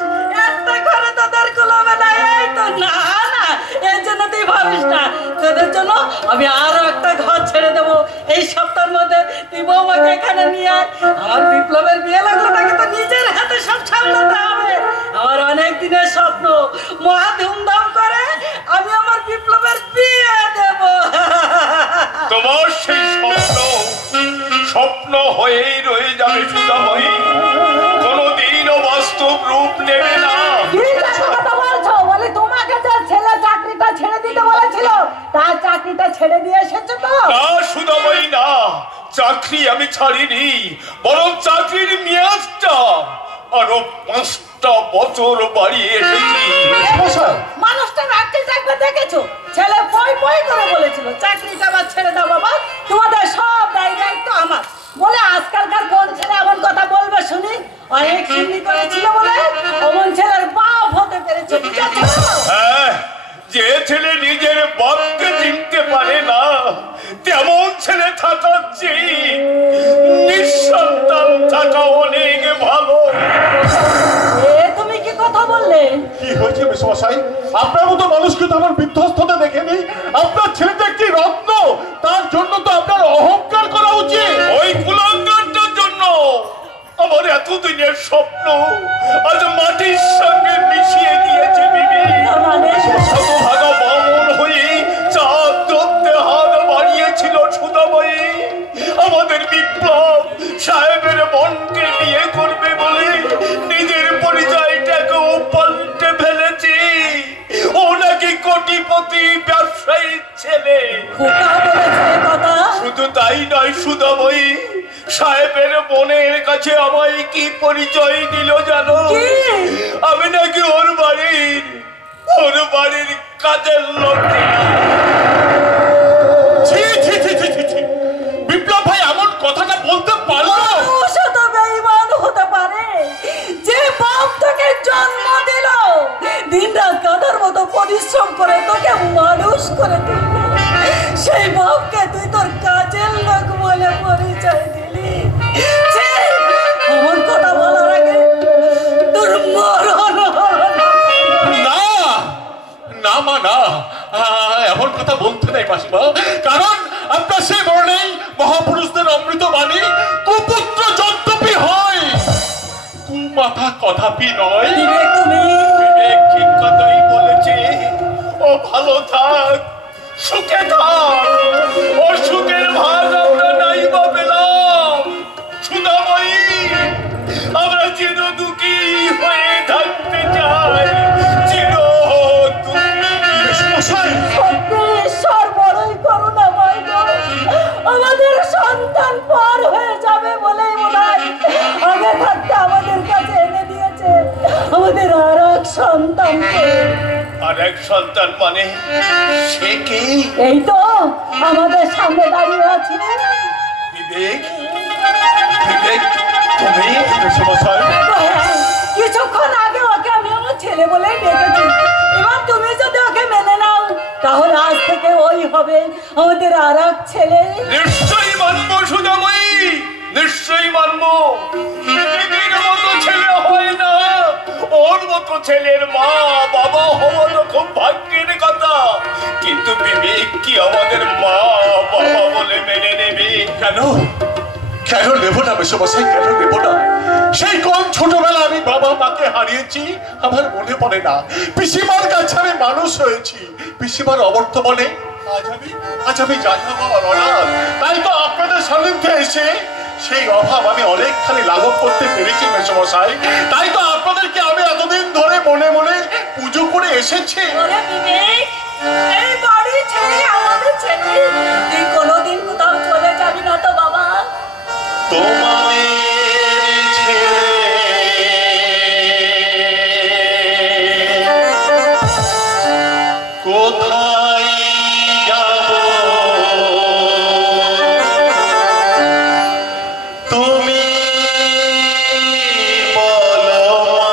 একটা ঘরে তোদের গোলামে নাই? এই তো না না, এর জন্য তুই ভাবিস না। তোদের জন্য আমি আরো একটা ঘর ছেড়ে দেবো এই সপ্তাহের মধ্যে। তুই বৌমাকে এখানে নিয়ে আয়। আমার বিপ্লবের বিয়ে লাগলো, তাকে তো নিজের হাতে সব সামলাতে হবে। আমার অনেক দিনের স্বপ্ন, মহা ধুমধাম করে আমি আমার বিপ্লবের বিয়ে দেব। তোমার সেই স্বপ্ন স্বপ্ন হয়েই রয়ে যাবে সুধাময়ী, কোনোদিনও বাস্তব রূপ নেবে না। বলে তোমাকে যে ছেলে চাকরিটা ছেড়ে দিতে বলেছিল তার চাকরিটা ছেড়ে দিয়ে এসেছো তো? না সুধাময়ী না, চাকরি আমি ছাড়িনি, বরং চাকরির মেয়াদটা আরো 5টা বছর বাড়িয়ে এসেছি। মানুষটা রাখতে থাকবে দেখেছো, ছেলে বই বই করে বলেছিল চাকরিটা আবার ছেড়ে দাও বাবা, তোমাদের সব দায়িত্ব আমার। বলে আজকালকার কোন ছেলে এমন কথা বলবে শুনি? অনেক চিন্তি করেছিল বলে অমন ছেলের বাপ হতে পেরেছে। হ্যাঁ, যে ছেলে নিজের বাপকে চিনতে পারে না তেমন ছেলে থাকার চেয়ে নিঃসন্তান থাকা অনেক ভালো। তুমি কি কথা বললে? কি হয়েছে মেসমশাই? আপনার মতো মানুষকে তো আমার বিধ্বস্ততা দেখেনি। আপনার ছেলেটা একটি রত্ন, তার জন্য তো আপনার অহংকার করা উচিত। ওই কুলাঙ্গারটার জন্য আমার এতদিনের স্বপ্ন আজ মাটির সঙ্গে মিশিয়ে দিয়েছে। শতভাগা বামন হয়ে চাঁদ ধরতে হাত বাড়িয়েছিল সুধাময়ী। আমাদের বিপ্লব সাহেবের মনকে বিয়ে করবে বলে নিজের পরিচয়টাকেও পাল্টে ফেলেছি। ও নাকি কোটিপতি ব্যবসায়ীর ছেলে। শুধু তাই নয় সুধাময়ী, সাহেবের বোনের কাছে আমায় কি পরিচয় দিল জানো? আমি নাকি ওর বাড়ির কাজের লোক। বিপ্লব ভাই এমন কথাটা বলতে পারলো? বেঈমান হতে পারে যে বাপ তোকে জন্ম দিল, দিন রাত কাঁদার মতো পরিশ্রম করে তোকে মানুষ করে তুলল, সেই বাপকে তুই তোর কাজের লোক বলে পরিচয় দিলি। এমন কথা বলার আগে তোর মরণ হলো না। না মা না, এমন কথা বলতে নাই মাসিমা, কারণ আপনার সেই বর্ণেই মহাপুরুষদের অমৃত বাণী, কুপুত্র যদ্যপি হয় কুমাতা কদাপি নয়। বিবেক ঠিক কথাই বলেছে। ও ভালো থাক, সুখে থাক, ও সুখের ভাগ আমরা নাই বা পেলাম সুধাময়ী। আমরা চির দুঃখী হয়ে থাকতে চাই, চির ঈশ্বর বড়ই করুণাময়, আমাদের সন্তান পর হয়ে যাবে বলেই মনে হয় আগে থাকতে আমাদের কাছে এনে দিয়েছে আমাদের আর এক সন্তানকে। আর এক সন্তান মানে সে কি? এই তো আমাদের সামনে দাঁড়িয়ে আছে। বিবেক, বিবেক তুমি? কিছুক্ষণ আগে ওকে আমি আমার ছেলে বলেই ডেকেছি, এবার তুমি যদি ওকে মেনে নাও তাহলে আজ থেকে ওই হবে আমাদের আর এক ছেলে। নিশ্চয়ই মানবো সুধাময়ী, নিশ্চয়ই মানবো। বিবেকের মতো ছেলে হয় না, ওর মতো ছেলের মা বাবা হওয়া তো খুব ভাগ্যের কথা। কিন্তু বিবেক কি আমাদের মা বাবা বলে মেনে নেবে? কেন কেন নেব না মেসমশাই, কেন নেব না? সেই কোন ছোটবেলা আমি বাবা মাকে হারিয়েছি আমার মনে পড়ে না। পিসিমার কাছে আমি মানুষ হয়েছি, পিসিমার অবর্তমানে আজ আমি জানাবো অনাথ। তাই তো আপনাদের সান্নিধ্যে এসে সেই অভাব আমি অনেকখানি লাঘব করতে পেরেছি মেসমশাই। তাই তো আপনাদেরকে আমি এতদিন ধরে মনে মনে পুজো করে এসেছি। এই বাড়ি ছেড়ে আমাদের ছেলে তুই কোনোদিন কোথাও চলে যাবি না তো বাবা? তোমাদের ছেলে কোথায় যাব তুমি বলো মা।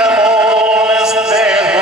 এমন স্নেহ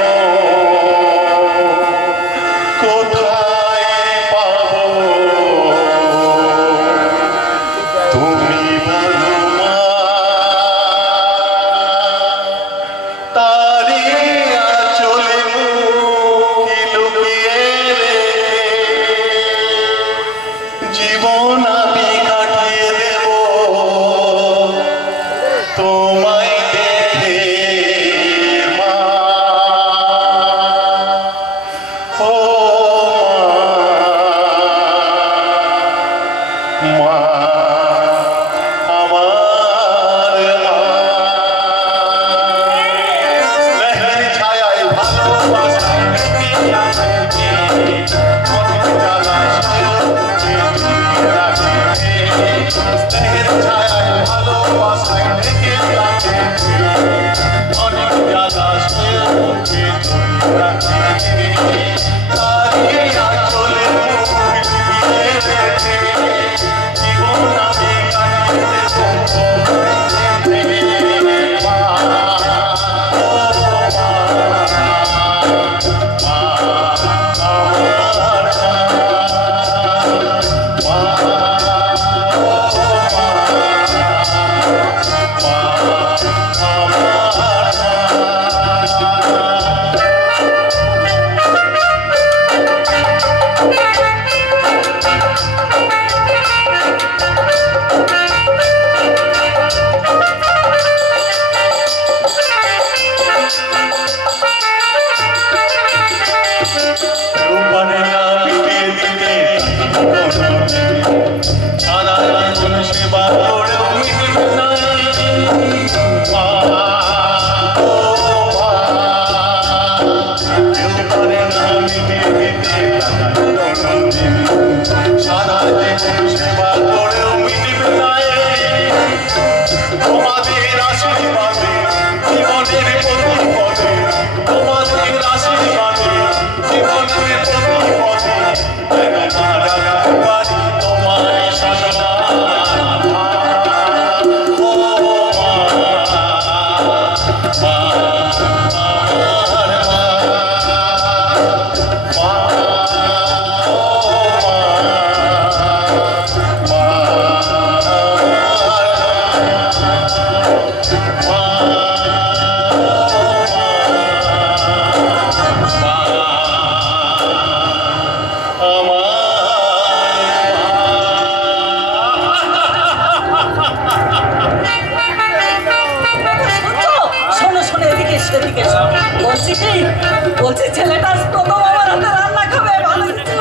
বলছি ছেলেটা প্রথম আমার হাতে রান্না খাবে, ভালো কিছু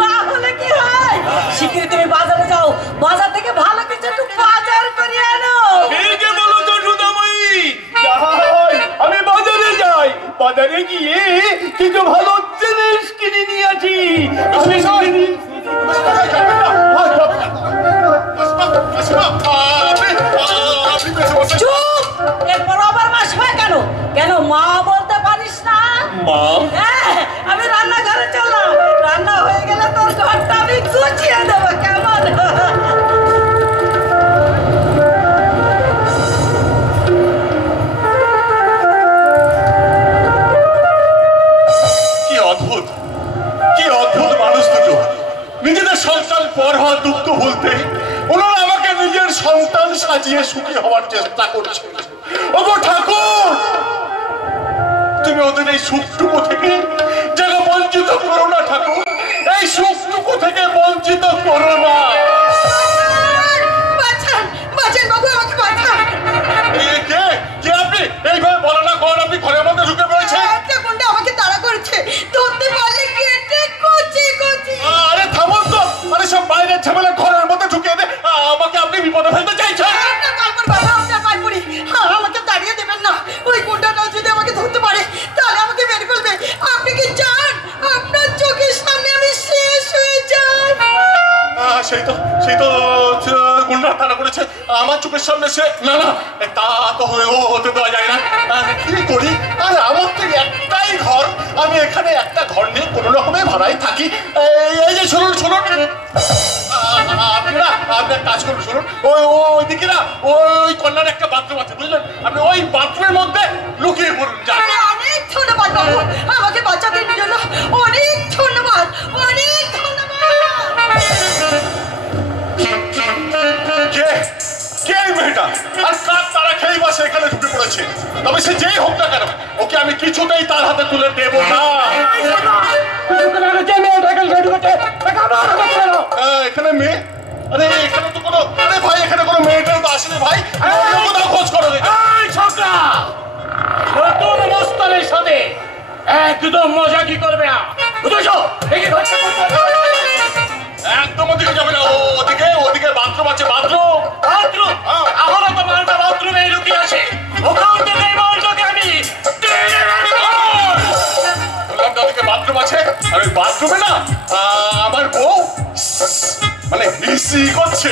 তাহলে কি হয়? শিগগিরই তুমি বাজারে যাও, বাজার থেকে ভালো কিছু একটু বাজার করে আনো। ঠিক বলো তো সুদাময়ী। আমি বাজারে যাই, বাজারে গিয়ে কিছু ভালো জিনিস কিনে নিয়ে আসি। চুপ! এরপর আবার মাস হয় কেন? কেন মা বলতে পারিস না? মা? হ্যাঁ, আমি রান্নাঘরে চললাম, রান্না হয়ে গেলে তোর ঘরটা আমি গুছিয়ে দেবো, কেমন? কি অদ্ভুত, কি অদ্ভুত মানুষ দুটো। নিজেদের সন্তান পর হওয়ার দুঃখ ভুলতে ওনারা আমাকে নিজের সন্তান সাজিয়ে সুখী হওয়ার চেষ্টা করছে। ওগো ঠাকুর, তুমি ওদের এই সুখটুকু থেকে যেন বঞ্চিত করো না ঠাকুর, এই সুখটুকু থেকে বঞ্চিত করো না। বাঁচান, বাঁচান বাবু, আমাকে বাঁচান। কে কে আপনি? এইভাবে বলো না, কোন আপনি ঘরের মধ্যে ঢুকে পড়েছে? একটা গুন্ডা আমাকে তাড়া করেছে, ধরতে পারলে কেটে কুচি কুচি। আরে থামুন তো, আরে সব বাইরের ঝামেলা ঘরের মধ্যে ঢুকিয়ে দে। আমাকে আপনি বিপদে ফেলতে চাইছেন? আপনার পালপুর বাবা, আপনার পালপুরি, আমাকে তাড়িয়ে দেবেন না। ওই গুন্ডাটাও যদি আমাকে ধরতে পারে তাহলে আমাকে মেরে ফেলবে। আপনি কি চান আপনার চোখের সামনে আমি শেষ হয়ে যাই? সেই তো গুন্ডা তাড়া করেছে আমার চোখের সামনে সে। না না, তা তো হতে দেওয়া যায় না। কি করি? আরে আমার তো একটাই ঘর, আমি এখানে একটা ঘর নিয়ে কোনো রকমে ভাড়ায় থাকি। এই যে শুনুন শুনুন, আপনারা আপনার কাজ করুন, শুনুন, ওই দিকে না ওই কর্নারে একটা বাথরুম আছে, বুঝলেন? আপনি ওই বাথরুমের মধ্যে লুকিয়ে পড়ুন। যান। অনেক ধন্যবাদ বাবু, আমাকে বাঁচানোর জন্য অনেক ধন্যবাদ, অনেক ধন্যবাদ। কে এই মেয়েটা? আর কার তারা খেয়ে বাসে এখানে ঢুকে পড়েছে? তবে সে যেই হোক না কেন, ওকে আমি কিছুতেই তার হাতে তুলে দেব না। এখানে মেয়ে? আরে এখানে তো কোনো, আরে ভাই এখানে কোনো মেয়েটাও তো আসেনি ভাই, কোথাও খোঁজ করো। ছোটরা, নতুন মস্তানের সাথে একদম মজা কি করবে না। বুঝেছো? একদম ওদিকে যাবে না, ওদিকে ওদিকে বাথরুম আছে, বাথরুম। বাথরুম? এখনো তো মালটা বাথরুমে লুকিয়ে আছে। ওখান থেকে এই মালটাকে আমি ওদিকে বাথরুম আছে, আর ওই বাথরুমে না আমার বউ মানে হিসি করছে।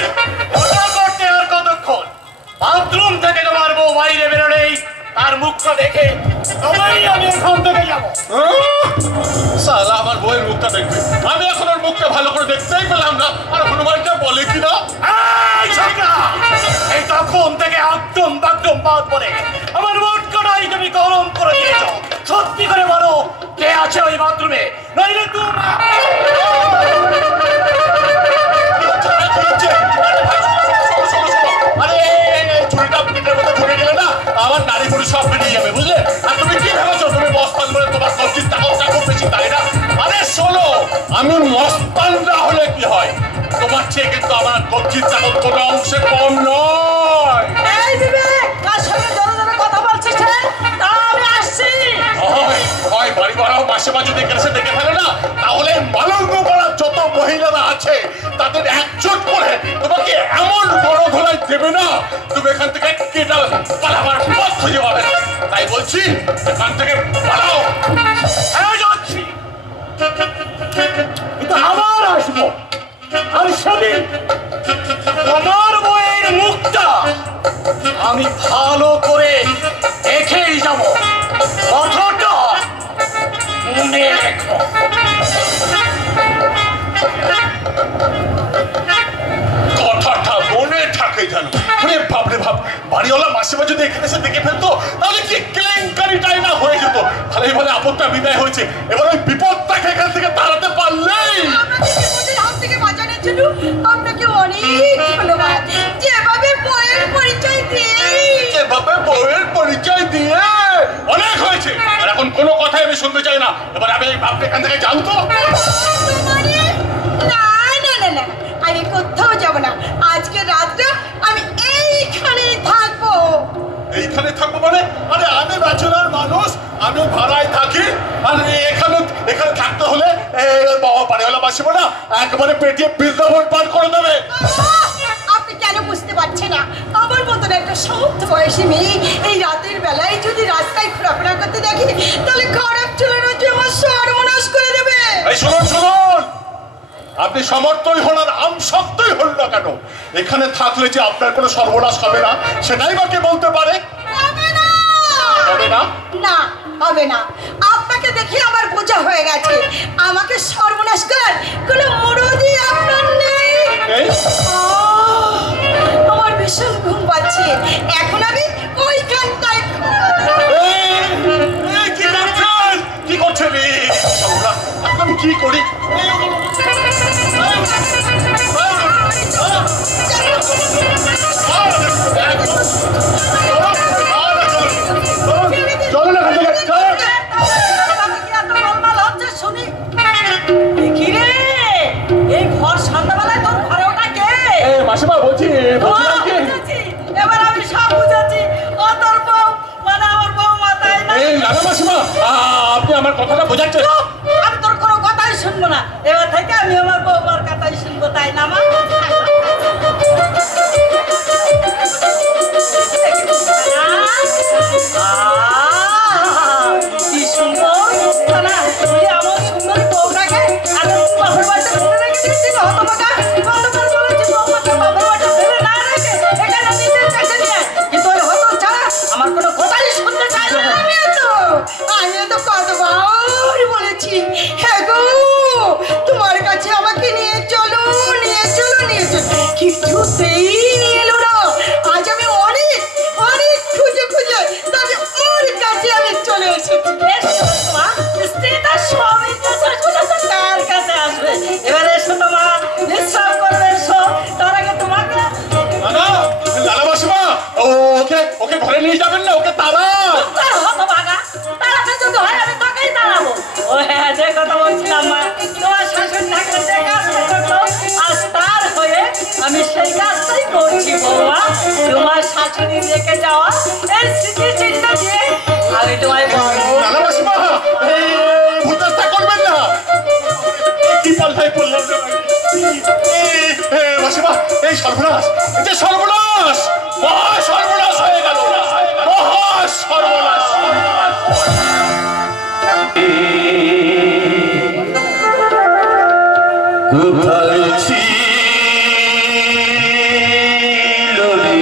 ওটা করতে আর কতক্ষণ? বাথরুম থেকে তোমার বউ বাইরে বেরোলেই তার মুখটা দেখে তবেই আমি এখান থেকে যাবো। সালা আমার বউয়ের মুখটা দেখবে, আমি এখন ওর মুখটা ভালো করে দেখতেই পেলাম না। আর হনুমানটা বলে কিনা এই তখন থেকে একদম বাকদম বাদ বলে আমার মুখটাই তুমি গরম করে দিয়েছ। সত্যি করে বলো, কে আছে ওই বাথরুমে? নইলে আমার নারী পুরুষ সব বেরিয়ে যাবে, বুঝলে? আর তুমি কি ভেবেছো তুমি মস্তান বলে তোমার কবজির চাকরটা খুব বেশি, তাই না? আরে শোনো, আমি মস্তান না হলে কি হয়, তোমার চেয়ে কিন্তু আমার কবজির চাকর কোনো অংশে কম নয়। এই বিবেক, কার সঙ্গে জোরে জোরে কথা বলছিস রে? দাঁড়া, আমি আসছি। হয় বাড়ি বাড়াও, মাসে মাঝে দেখে এসে দেখে ফেলে না, তাহলে মালঙ্গ করার যত মহিলারা আছে তাদের একজোট করে তোমাকে এমন বড় ধোলাই দেবে না, তুমি এখান থেকে কেটে পালাবার পথ খুঁজে পাবে। তাই বলছি এখান থেকে পালাও। যাচ্ছি, কিন্তু আবার আসবো। আর সেদিন তোমার বইয়ের মুখটা আমি ভালো করে দেখেই যাব। কথাটা মনে রেখো। কথাটা মনে থাকে জানো? বাপরে বাপ, বাড়িওয়ালা মাসে মাঝে যদি এখানে এসে দেখে ফেলতো তাহলে কি কেলেঙ্কারিটাই না হয়ে যেত। তাহলে বলে আপদটা বিদায় হয়েছে, এবার ওই বিপদটাকে এখান থেকে তাড়াতে পারলেই। হাত থেকে বাঁচানোর জন্য আপনাকে অনেক ধন্যবাদ। যেভাবে বইয়ের পরিচয় দিয়ে অনেক হয়েছে, আর এখন কোনো কথাই আমি শুনতে চাই না। এবার আমি এই বাপটা এখান থেকে জানতো। না না না না, আমি কোথাও যাব না। আজকে রাতটা আমি এইখানেই থাকবো। এইখানে থাকবো মানে? আরে আমি ব্যাচেলর মানুষ, আমি ভাড়ায় থাকি। আর এখানে থাকতে হলে বাবা বাড়িওয়ালা বাসিব না, একবারে পেটিয়ে বৃন্দাবন পার করে দেবে। আপনি কেন বুঝতে পারছেন না? আমার মতন একটা সপ্ত বয়সী মেয়ে এই রাতের বেলায় যদি রাস্তায় ঘোরাফেরা করতে দেখি, তাহলে খারাপ চলে না যে আমার সর্বনাশ করে দেবে। এই শুনুন শুনুন, আপনি সমর্থই হন আর আমসক্তই হন না কেন, এখানে থাকলে যে আপনার কোনো সর্বনাশ হবে না সেটাই বাকে বলতে পারে। হবে না, হবে না? না হবে না। আপনাকে দেখে আমার বোঝা হয়ে গেছে আমাকে সর্বনাশ করার কোনো মুরুদি আপনার নেই। আমার ভীষণ ঘুম পাচ্ছে, এখন আমি ওইখানটায় কি করছেন? আমি কি করি? চলো না, শুনি কি রে, এই ঘর সন্ধ্যাবেলায় তোর ঘরে ওটা কে? মাসিমা বলছি, এবার আমি সব বুঝেছি, ও তোর বউ মানে আমার বউ মাথায় না। মাসিমা আপনি আমার কথাটা বোঝাচ্ছেন। আমি তোর কোনো কথাই শুনবো না, এবার থেকে আমি আমার বউমার কথাই শুনবো, তাই না? আমার কি সুন্দর না, তুই আমার সুন্দর বউটাকে আর বাপের বাড়িতে ফেলে রেখে দিচ্ছি। হতবাকা কতবার বলেছি বউমাকে বাপের বাড়িতে ফেলে না রেখে এখানে নিজের কাছে নিয়ে, কিন্তু ওই হত ছাড়া আমার কোনো কথাই শুনতে চাই না। আমিও তো কতবার বলেছি কোথায় ছিল রে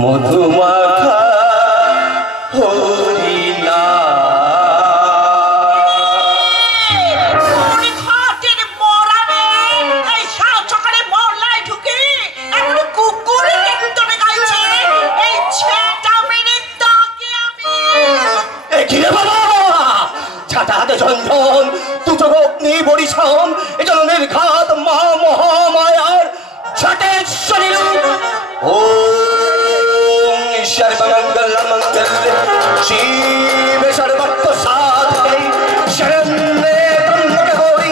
মধুমাখা হরিণা ঝঞ্ঝন দুটো অগ্নি বরিশন এজন্য নির্ঘাত মা মহামায়ার ঝটেশ্বরী ও সর্বমঙ্গল মঙ্গল শিব সর্বত্র সাধকে শরণ্যে ত্রম্বকে গৌরী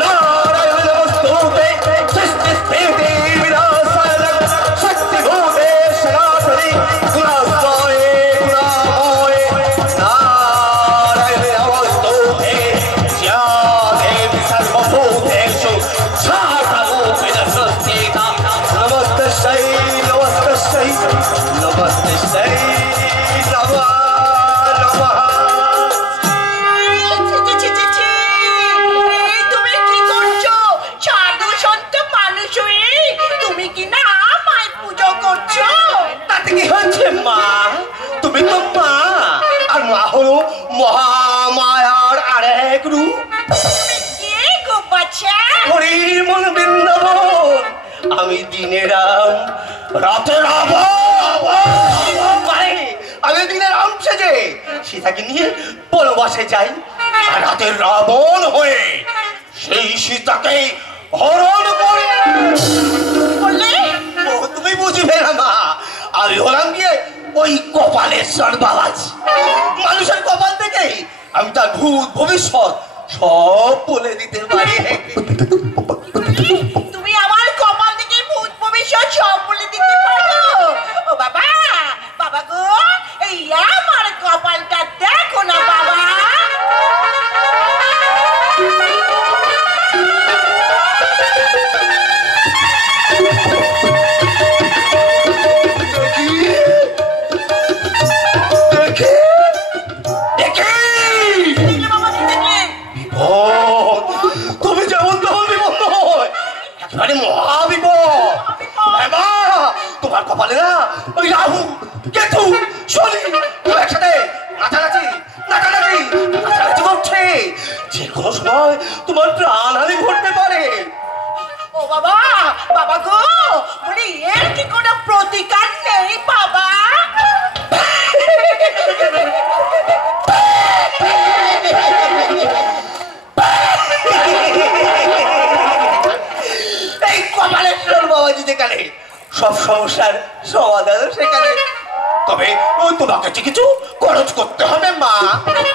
নারায়ণ নমস্তুতে সৃষ্টি স্থিতি বিনাশায় শক্তিভূতে সনাতনী গুণাশ্রয়ে গুণাময়ে নারায়ণ নমস্তুতে জ্যা দেবী সর্বভূতেষু সাহায্যরূপেণ সংস্থিতা নমস্তস্যৈ নমস্তস্যৈ নমস্তস্যৈ নমঃ নমঃ। তুমি কি করছো? সাধু সন্ত মানুষ হয়ে তুমি কি না মায়ের পুজো করছো? তাতে কি হচ্ছে মা? তুমি তো মা, আর মা হলো মহামায়ার আরেক রূপ। কে গো বাচ্চা? হরির মন বৃন্দাবন, আমি দিনে রাম রাতে রাবণ। আমি দিনে রাম সেজে সীতাকে নিয়ে বনবাসে যাই, আর রাতে রাবণ হয়ে সেই সীতাকে হরণ করে কপালেশ্বর বাবাজি। মানুষের কপাল থেকে আমি তার ভূত ভবিষ্যৎ সব বলে দিতে পারি। তুমি আমার কপাল থেকে ভূত ভবিষ্যৎ সব বলে দিতে পারো? ও বাবা, বাবা গো, এই আমার কপালটা দেখো না বাবা। তুমি যেমন তেমন বিপদ নয়, একেবারে মহাবিপদ। তোমার কপালে না ওই রাহু কেতু শনি একসাথে নাচানাচি করছে। যে কোনো সময় তোমার প্রাণহানি ঘটতে পারে। ও বাবা, বাবা গো, বলি এর কি কোনো প্রতিকার নেই বাবা? এই কপালেশ্বর বাবাজি যেখানে, সব সমস্যার সমাধান সেখানে। তবে তোমাকে কিছু খরচ করতে হবে মা।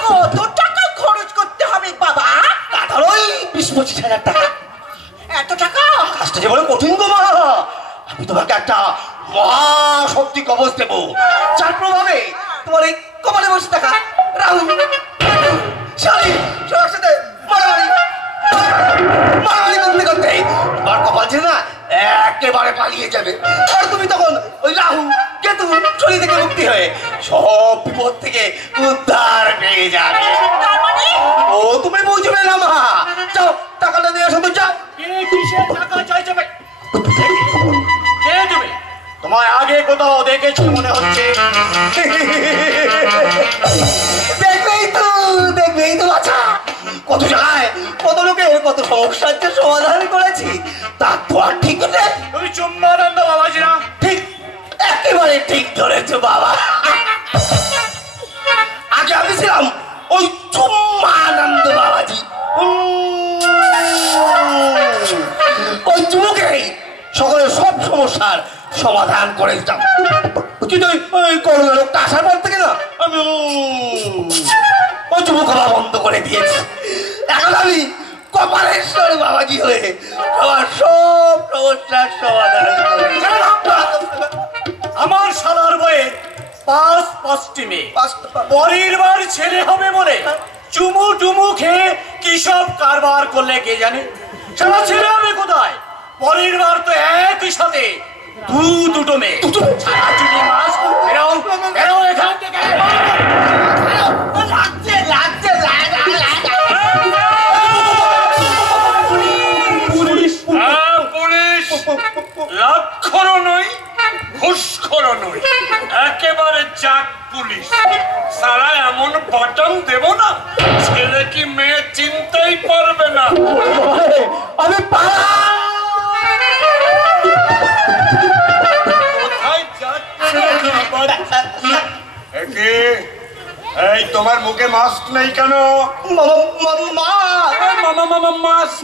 কত টাকা খরচ করতে হবে বাবা? ধরো ওই 20-25 হাজার টাকা। এত টাকা? কাজটা যে বড় কঠিন গো মা। আমি তোমাকে একটা মহাশক্তি কবচ দেবো, যার প্রভাবে তোমার এই কপালে বসে থাকা রাহু শনি সব একসাথে মারামারি করতে করতে তোমার কপাল ছিল না একেবারে পালিয়ে যাবে। আর তুমি তখন ওই রাহু কেতু শনি থেকে মুক্তি হয়ে সব বিপদ থেকে উদ্ধার পেয়ে যাবে। তার মানে? ও তুমি বুঝবে না মা। যাও টাকাটা দিয়ে আসো তো, যাও। কিসের টাকা চাইছে ভাই? কে দেবে? তোমায় আগে কোথাও দেখেছি মনে হচ্ছে। দেখবেই তো বাছা, কত জায়গায় কত লোকে কত সমস্যার যে সমাধান করেছি। তারপর ঠিক আছে, তুমি চুম্বানন্দ বাবাজি না? ঠিক, একেবারে ঠিক ধরেছো বাবা। আগে আমি ছিলাম ওই চুম্বানন্দ বাবাজি। ওই চুমুকেই সকলের সব সমস্যার সমাধান করে দিতাম। কিন্তু ওই করোনা লোকটা আসার পর থেকে না আমি ওই চুমুক হওয়া বন্ধ করে দিয়েছি। এখন আমি কপালেশ্বর বাবাজি হয়ে আমার সব সমস্যার সমাধান করি। আমার শালার বইয়ের 5 মেয়ে পরের বার ছেলে হবে বলে চুমু টুমু খেয়ে কি সব কারবার করলে কে জানে। শালা ছেলে হবে কোথায়? পরের বার তো একই সাথে দুটো মেয়ে। সারা চুনি মাছ বেরো এখান থেকে। পুলিশ লাক্ষরও নই, ঘুষখোরও নই, একেবারে জাত পুলিশ। সারা এমন বাটন দেব না, ছেলে কি মেয়ে চিনতেই পারবে না। আমি কোথায় যাচ্ছে? এই তোমার মুখে মাস্ক নেই কেন? মাস্ক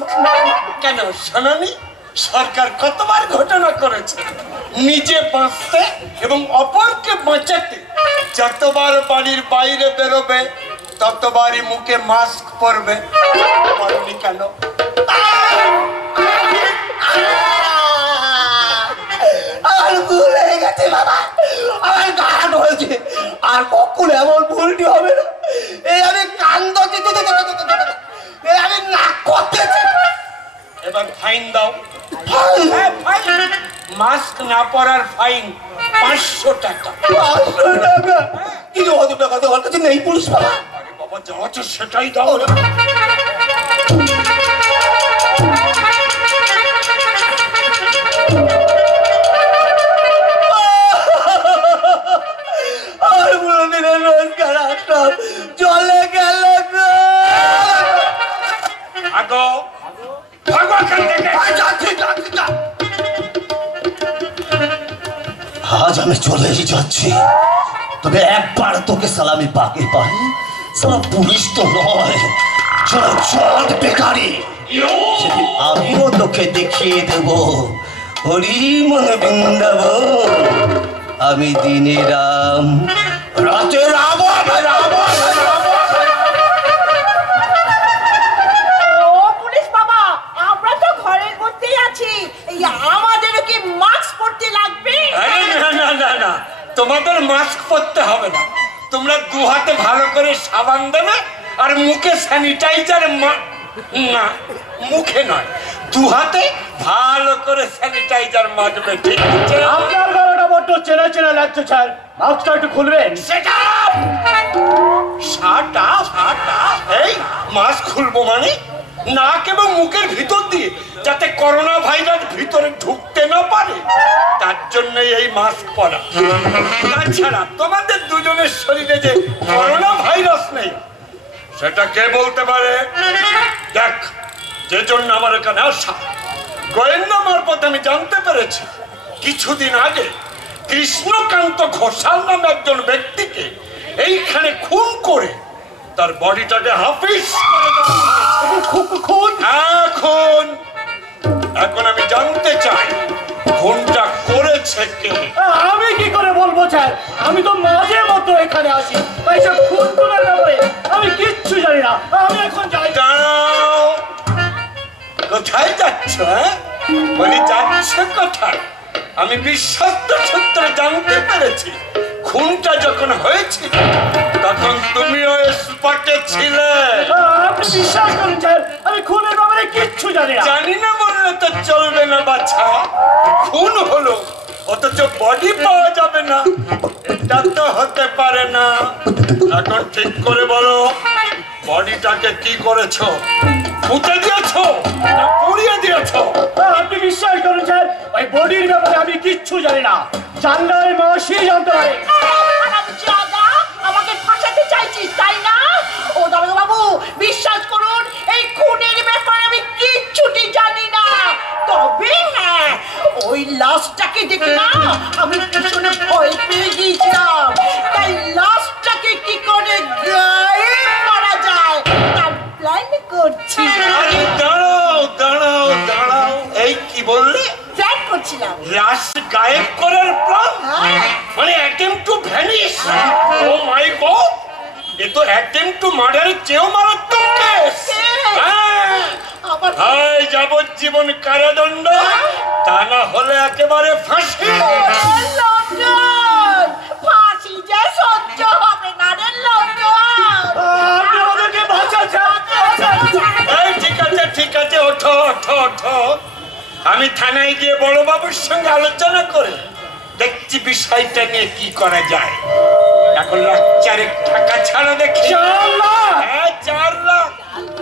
কেন শোনোনি? সরকার কতবার ঘোষণা করেছে নিজে বাঁচতে এবং অপরকে বাঁচাতে। যতবার বাড়ির বাইরে বেরোবে ততবারই মুখে মাস্ক পরবে। বলনি কেন? আমার ভুল হয়ে গেছে বাবা, আমার গান হয়েছে। আর কখন এমন ভুলটি হবে না। এই আমি কান্দ আমি নাক করতেছি। এবার ফাইন দাও। মাস্ক না পরার ফাইন 500 টাকা। 500 টাকা? কিন্তু অত টাকা তো আমার কাছে নেই পুলিশ বাবা। আরে বাবা যা আছে সেটাই দাও। আর পুরো দিনের রোজগার সব চলে গেল গো। আগো ভগবান দেখে আজ আমি চলে যাচ্ছি, তবে একবার তোকে সালামি পাকে পাই। সালা পুলিশ তো নয়, সালা চট বেকারি। সেদিন আমিও তোকে দেখিয়ে দেব হরি মনে বৃন্দাবন। আমি দিনে রাম রাতে রাবণ রাবণ ও পুলিশ বাবা, আমরা তো ঘরের মধ্যেই আছি, আমাদেরও কি মাস্ক পরতে লাগবে? আরে না না না না, তোমাদের মাস্ক পরতে হবে না। তোমরা দু হাতে ভালো করে সাবান দেবে আর মুখে স্যানিটাইজার, না মুখে নয়, দু হাতে ভালো করে স্যানিটাইজার মাজবে, ঠিক আছে? আপনার গলাটা বড্ড চেনা চেনা লাগছে স্যার, মাস্কটা একটু খুলবেন? সেটা শাটা শাটা, এই মাস্ক খুলবো মানে নাক এবং মুখের ভিতর দিয়ে, যাতে করোনা ভাইরাস ভিতরে ঢুকতে না পারে, তার জন্য এই মাস্ক পরা। তাছাড়া তোমাদের দুজনের শরীরে যে করোনা ভাইরাস নেই সেটা কে বলতে পারে? দেখ, যে জন্য আমার এখানে আসা, গোয়েন্দা মারফত আমি জানতে পেরেছি কিছুদিন আগে কৃষ্ণকান্ত ঘোষাল নামে একজন ব্যক্তিকে এইখানে খুন করে তার বডিটাকে হাফিজ করে খুন? হ্যাঁ, খুন। এখন আমি জানতে চাই খুনটা করেছে কে? আমি কি করে বলবো স্যার, আমি তো মাঝে মতো এখানে আসি, তাই সব খুন খুনের ব্যাপারে আমি কিচ্ছু জানি না। আমি এখন যাই। দাঁড়াও, কোথায় যাচ্ছ? বলি যাচ্ছ কোথায়? আমি বিশ্বস্ত সূত্রে জানতে পেরেছি খুনটা যখন হয়েছিল তখন তুমিও স্পটে ছিলে। আপনি বিশ্বাস করুন স্যার, আমি খুনের ব্যাপারে কিচ্ছু জানি না। জানি না বললে তো চলবে না বাছা, খুন হলো অথচ বডি পাওয়া যাবে না, এটা তো হতে পারে না। এখন ঠিক করে বলো, বডিটাকে কি করেছো? পুঁতে দিয়েছো না পুড়িয়ে দিয়েছো? আপনি বিশ্বাস করুন স্যার, ওই বডির ব্যাপারে আমি কিচ্ছু জানি না, জানলে ওই মাসি জানতে পারে। আমাকে ফাঁসাতে চাইছিস তাই না? ও দারোগা বাবু, বিশ্বাস করুন এই খুনের ব্যাপারে আমি কিচ্ছুটি জানি না। তবে হ্যাঁ, ওই লাশটাকে দেখে না আমি ভীষণ ভয় পেয়ে গিয়েছিলাম, তাই লাশটাকে কি করে গায়েব করা যায় তার প্ল্যান করছি। আরে দাঁড়াও দাঁড়াও দাঁড়াও, এই কি বললে? প্ল্যান করছিলাম। লাশ গায়েব করার প্ল্যান? মানে attempt to vanish? Oh my god, এ তো অ্যাটেম্প টু মার্ডারের চেয়েও মারাত্মক কেস। হয় যাবজ্জীবন কারাদণ্ড, তা না হলে একেবারে ফাঁসি। ফাঁসি যে সহ্য হবে না রে আপনি ওদেরকে বাঁচাচ্ছেন। এই ঠিক আছে ঠিক আছে, ওঠো ওঠো ওঠো, আমি থানায় গিয়ে বড় বাবুর সঙ্গে আলোচনা করে দেখছি বিষয়টা নিয়ে কি করা যায়। এখন লাখ চারেক টাকা ছাড়া দেখি। 4 লাখ? হ্যাঁ 4 লাখ।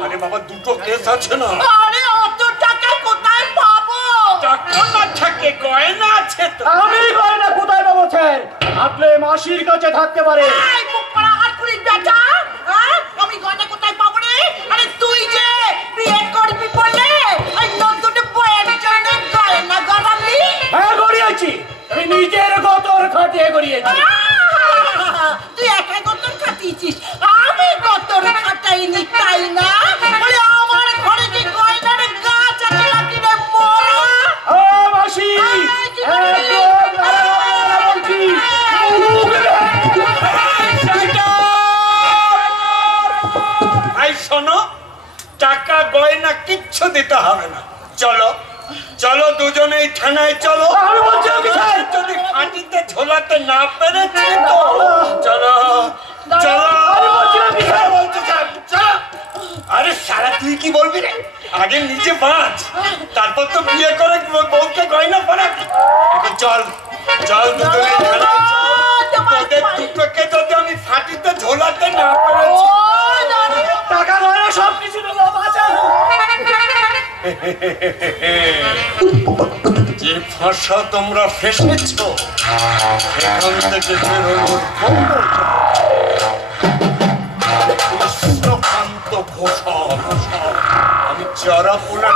আরে বাবা, দুটো কেস আছে না। আরে অত টাকা কোথায় পাবো? টাকা না থাকে গয়না আছে তো। আমি গয়না কোথায় পাবো স্যার? আপনি মাসির কাছে থাকতে পারে। এই বুকপড়া হাতকুড়ির বেটা, আমি গয়না কোথায় পাবো রে? আরে তুই যে বিয়ে করবি বলে ওই নতুন বইয়ের জন্য গয়না গড়ালি। হ্যাঁ গড়িয়েছি, আমি নিজের গতর খাটিয়ে গড়িয়েছি। তুই একা গতর খাটিয়েছিস, আমি গতর খাটাইনি তাই না? বলে আমার ঘরে যে গয়নার গাছ আছে নাকি রে মোরা? মাসি শোনো, টাকা গয়না কিচ্ছু দিতে হবে না, চলো চলো দুজনেই থানায় চলো। যদি ফাঁটিতে ঝোলাতে না পেরেছি তো চলো চলো। আরে সারা তুই কি বলবি রে? আগে নিজে বাঁচ, তারপর তো বিয়ে করে বউকে গয়না পরাবি। এখন চল চল দুজনেই থানায় চল। তোদের দুটোকে যদি আমি ফাঁটিতে ঝোলাতে না পেরেছি, টাকা গয়না সব কিছু দেবো, বাঁচানো। যে ফাঁসা তোমরা ফেসেছ সেখান থেকে বেরোনোর কৃষ্ণকান্ত ঘোষাল, আমি চারাপোনা